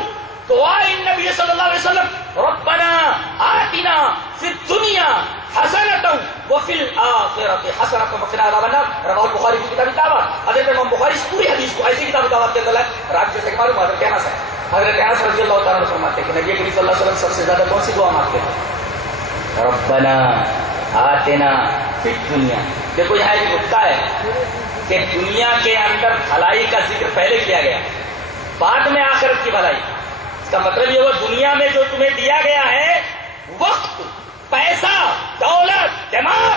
دعاء النبی صلی اللہ علیہ وسلم ربنا آتنا فی الدنیا حسنة وفی الآخرة حسنة وقنا عذاب النار. رواه البخاری کی کتاب الدعوات. حضرت امام بخاری اس پوری حدیث کو ایسی کتاب الدعوات کے اندر راج جیسے کہ معلوم حضرت انس ہے. حضرت انس رضی اللہ تعالیٰ عنہ فرماتے ہیں کہ نبی کریم صلی اللہ علیہ وسلم سب سے زیادہ کون سی دعا مانگتے ہیں؟ ربنا آتنا فی الدنیا. دیکھو یہاں ایک نکتہ ہے کہ دنیا کے اندر بھلائی کا ذکر پہلے کیا گیا بعد میں آخرت کی بھلائی. اس کا مطلب یہ ہوا دنیا میں جو تمہیں دیا گیا ہے وقت پیسہ دولت دماغ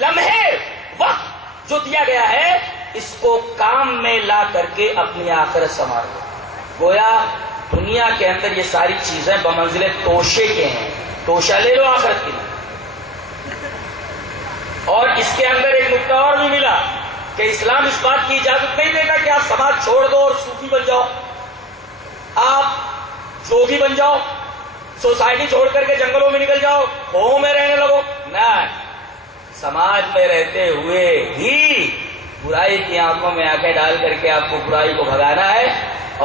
لمحے وقت جو دیا گیا ہے اس کو کام میں لا کر کے اپنی آخرت سنوار لو. گویا دنیا کے اندر یہ ساری چیزیں بمنزل توشے کے ہیں. توشہ لے لو آخرت کے لیے. اور اس کے اندر ایک نکتہ اور بھی ملا کہ اسلام اس بات کی اجازت نہیں دے گا کہ آپ سماج چھوڑ دو اور صوفی بن جاؤ, آپ جوگی بن جاؤ, سوسائٹی چھوڑ کر کے جنگلوں میں نکل جاؤ, کھوؤں میں رہنے لگو. نہ, سماج میں رہتے ہوئے ہی برائی کی آنکھوں میں آنکھیں ڈال کر کے آپ کو برائی کو بھگانا ہے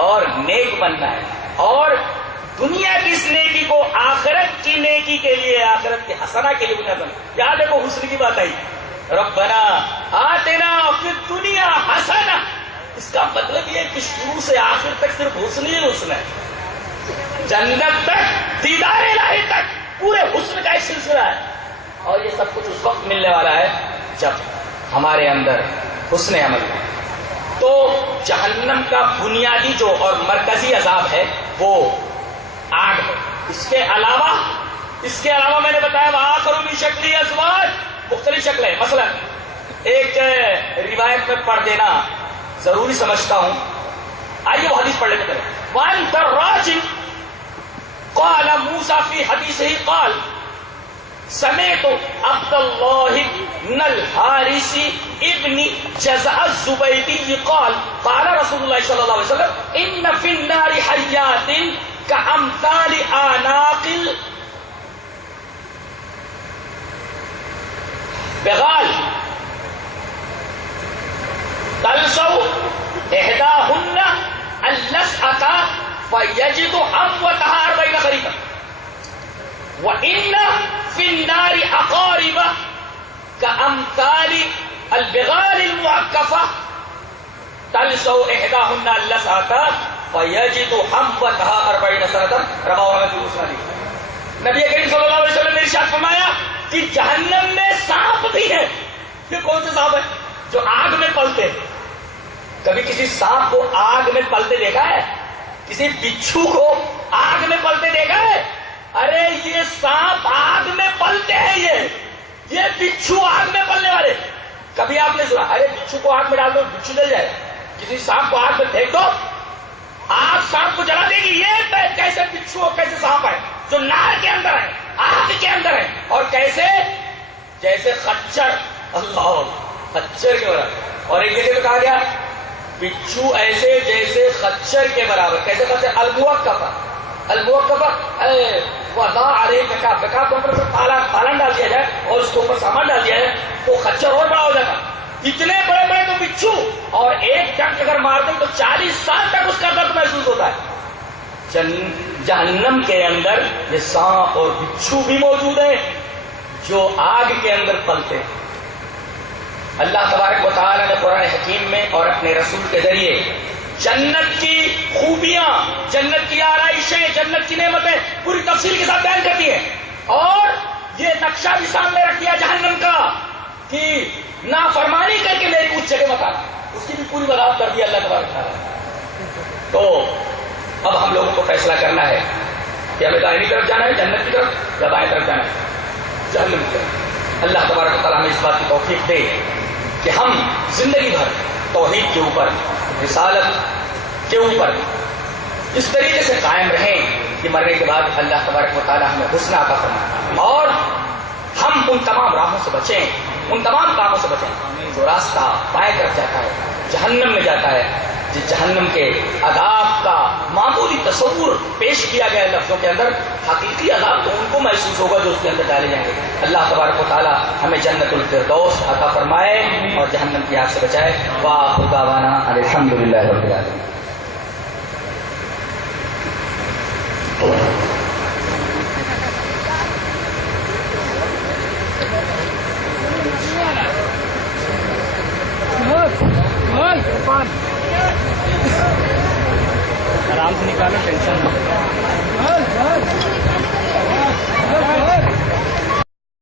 اور نیک بننا ہے. اور دنیا کی اس نیکی کو آخرت کی نیکی کے لیے آخرت کے حسنہ کے لیے بنا بنا. یاد دیکھو حسن کی بات آئی ربنا آتنا فی الدنیا حسنہ. اس کا مطلب یہ کہ شروع سے آخر تک صرف حسن ہی حسن ہے. جنت تک دیدار الہی تک پورے حسن کا ایک سلسلہ ہے. اور یہ سب کچھ اس وقت ملنے والا ہے جب ہمارے اندر حسن عمل ہے. تو جہنم کا بنیادی جو اور مرکزی عذاب ہے وہ آگ ہے. اس کے علاوہ میں نے بتایا وآخر من شکلی ازواج, مختلف شکلیں. مثلا ایک روایت میں پڑھ دینا ضروری سمجھتا ہوں. آئیے وہ حدیث پڑھ لیتے ہیں. وعن دراج قال موسیٰ فی حدیثہ قال سمعت عبد اللہ بن الحارث ابن جزع الزبیدی قال قال رسول اللہ صلی اللہ علیہ وسلم ان فی النار حیات کامثال آناق البغال تلسو احداهن اللسعة فيجد حموتها 40 خريفا وإن في النار أقارب كأمثال البغال المعكفة تلسو إحداهن اللسعة فيجد حموتها 40 سنة. رواه في مسند. نبی کریم صلی اللہ علیہ وسلم نے ارشاد فرمایا کہ جہنم میں سانپ بھی ہیں. یہ کون سے سانپ ہیں؟ جو آگ میں پلتے ہیں. کبھی کسی سانپ کو آگ میں پلتے دیکھا ہے؟ کسی بچھو کو آگ میں پلتے دیکھا ہے؟ ارے یہ سانپ آگ میں پلتے ہیں. یہ بچھو آگ میں پلنے والے. کبھی آپ نے سنا ارے بچھو کو آگ میں ڈال دو بچھو جل جائے؟ کسی سانپ کو آگ میں پھینک دو آگ سانپ کو جلا دے گی. یہ کیسے بچھو اور کیسے سانپ ہے جو نار کے اندر ہے, آگ کے اندر ہے, اور کیسے جیسے خچر. اللہ, خچر کے برابر. اور ایک جگہ تو کہا گیا بچھو ایسے جیسے خچر کے برابر. کیسے خچر؟ الموقفہ. وضع علیہ بکا کو پالن ڈال دیا جائے اور اس کے اوپر سامان ڈال دیا جائے تو خچر اور بڑا ہو جاتا. اتنے بڑے بڑے تو بچھو, اور ایک ڈنک اگر مار دیں تو 40 سال تک اس کا درد محسوس ہوتا ہے. جہنم کے اندر یہ سانپ اور بچھو بھی موجود ہیں جو آگ کے اندر پلتے ہیں. اللہ تبارک و تعالی نے قرآن حکیم میں اور اپنے رسول کے ذریعے جنت کی خوبیاں, جنت کی آرائشیں, جنت کی نعمتیں پوری تفصیل کے ساتھ بیان کرتی ہیں. اور یہ نقشہ بھی سامنے رکھ دیا جہنم کا کہ نافرمانی کر کے میری اس جگہ مت آنا. اس کی بھی پوری وضاحت کر دی اللہ تبارک و تعالی. تو اب ہم لوگوں کو فیصلہ کرنا ہے کہ ہمیں دائیں طرف جانا ہے جنت کی طرف, یا بائیں طرف جانا ہے جہنم کی طرف. اللہ تبارک و تعالیٰ ہمیں اس بات کی توفیق دے کہ ہم زندگی بھر توحید کے اوپر، رسالت کے اوپر اس طریقے سے قائم رہیں کہ مرنے کے بعد اللہ تبارک و تعالیٰ ہمیں حسن عطا فرمائے، اور ہم ان تمام راہوں سے بچیں، ان تمام کاموں سے بچیں جو راستہ بائیں طرف جاتا ہے، جہنم میں جاتا ہے، جس جہنم کے عذاب کا معمولی تصور پیش کیا گیا ہے لفظوں کے اندر، حقیقی عذاب تو ان کو محسوس ہوگا جو اس کے اندر ڈالے جائیں گے۔ اللہ تبارک و تعالیٰ ہمیں جنت الفردوس عطا فرمائے اور جہنم کی آگ سے بچائے۔ وآخر دعوانا الحمدللہ رب العالمین۔ آرام سے نکالو، ٹینشن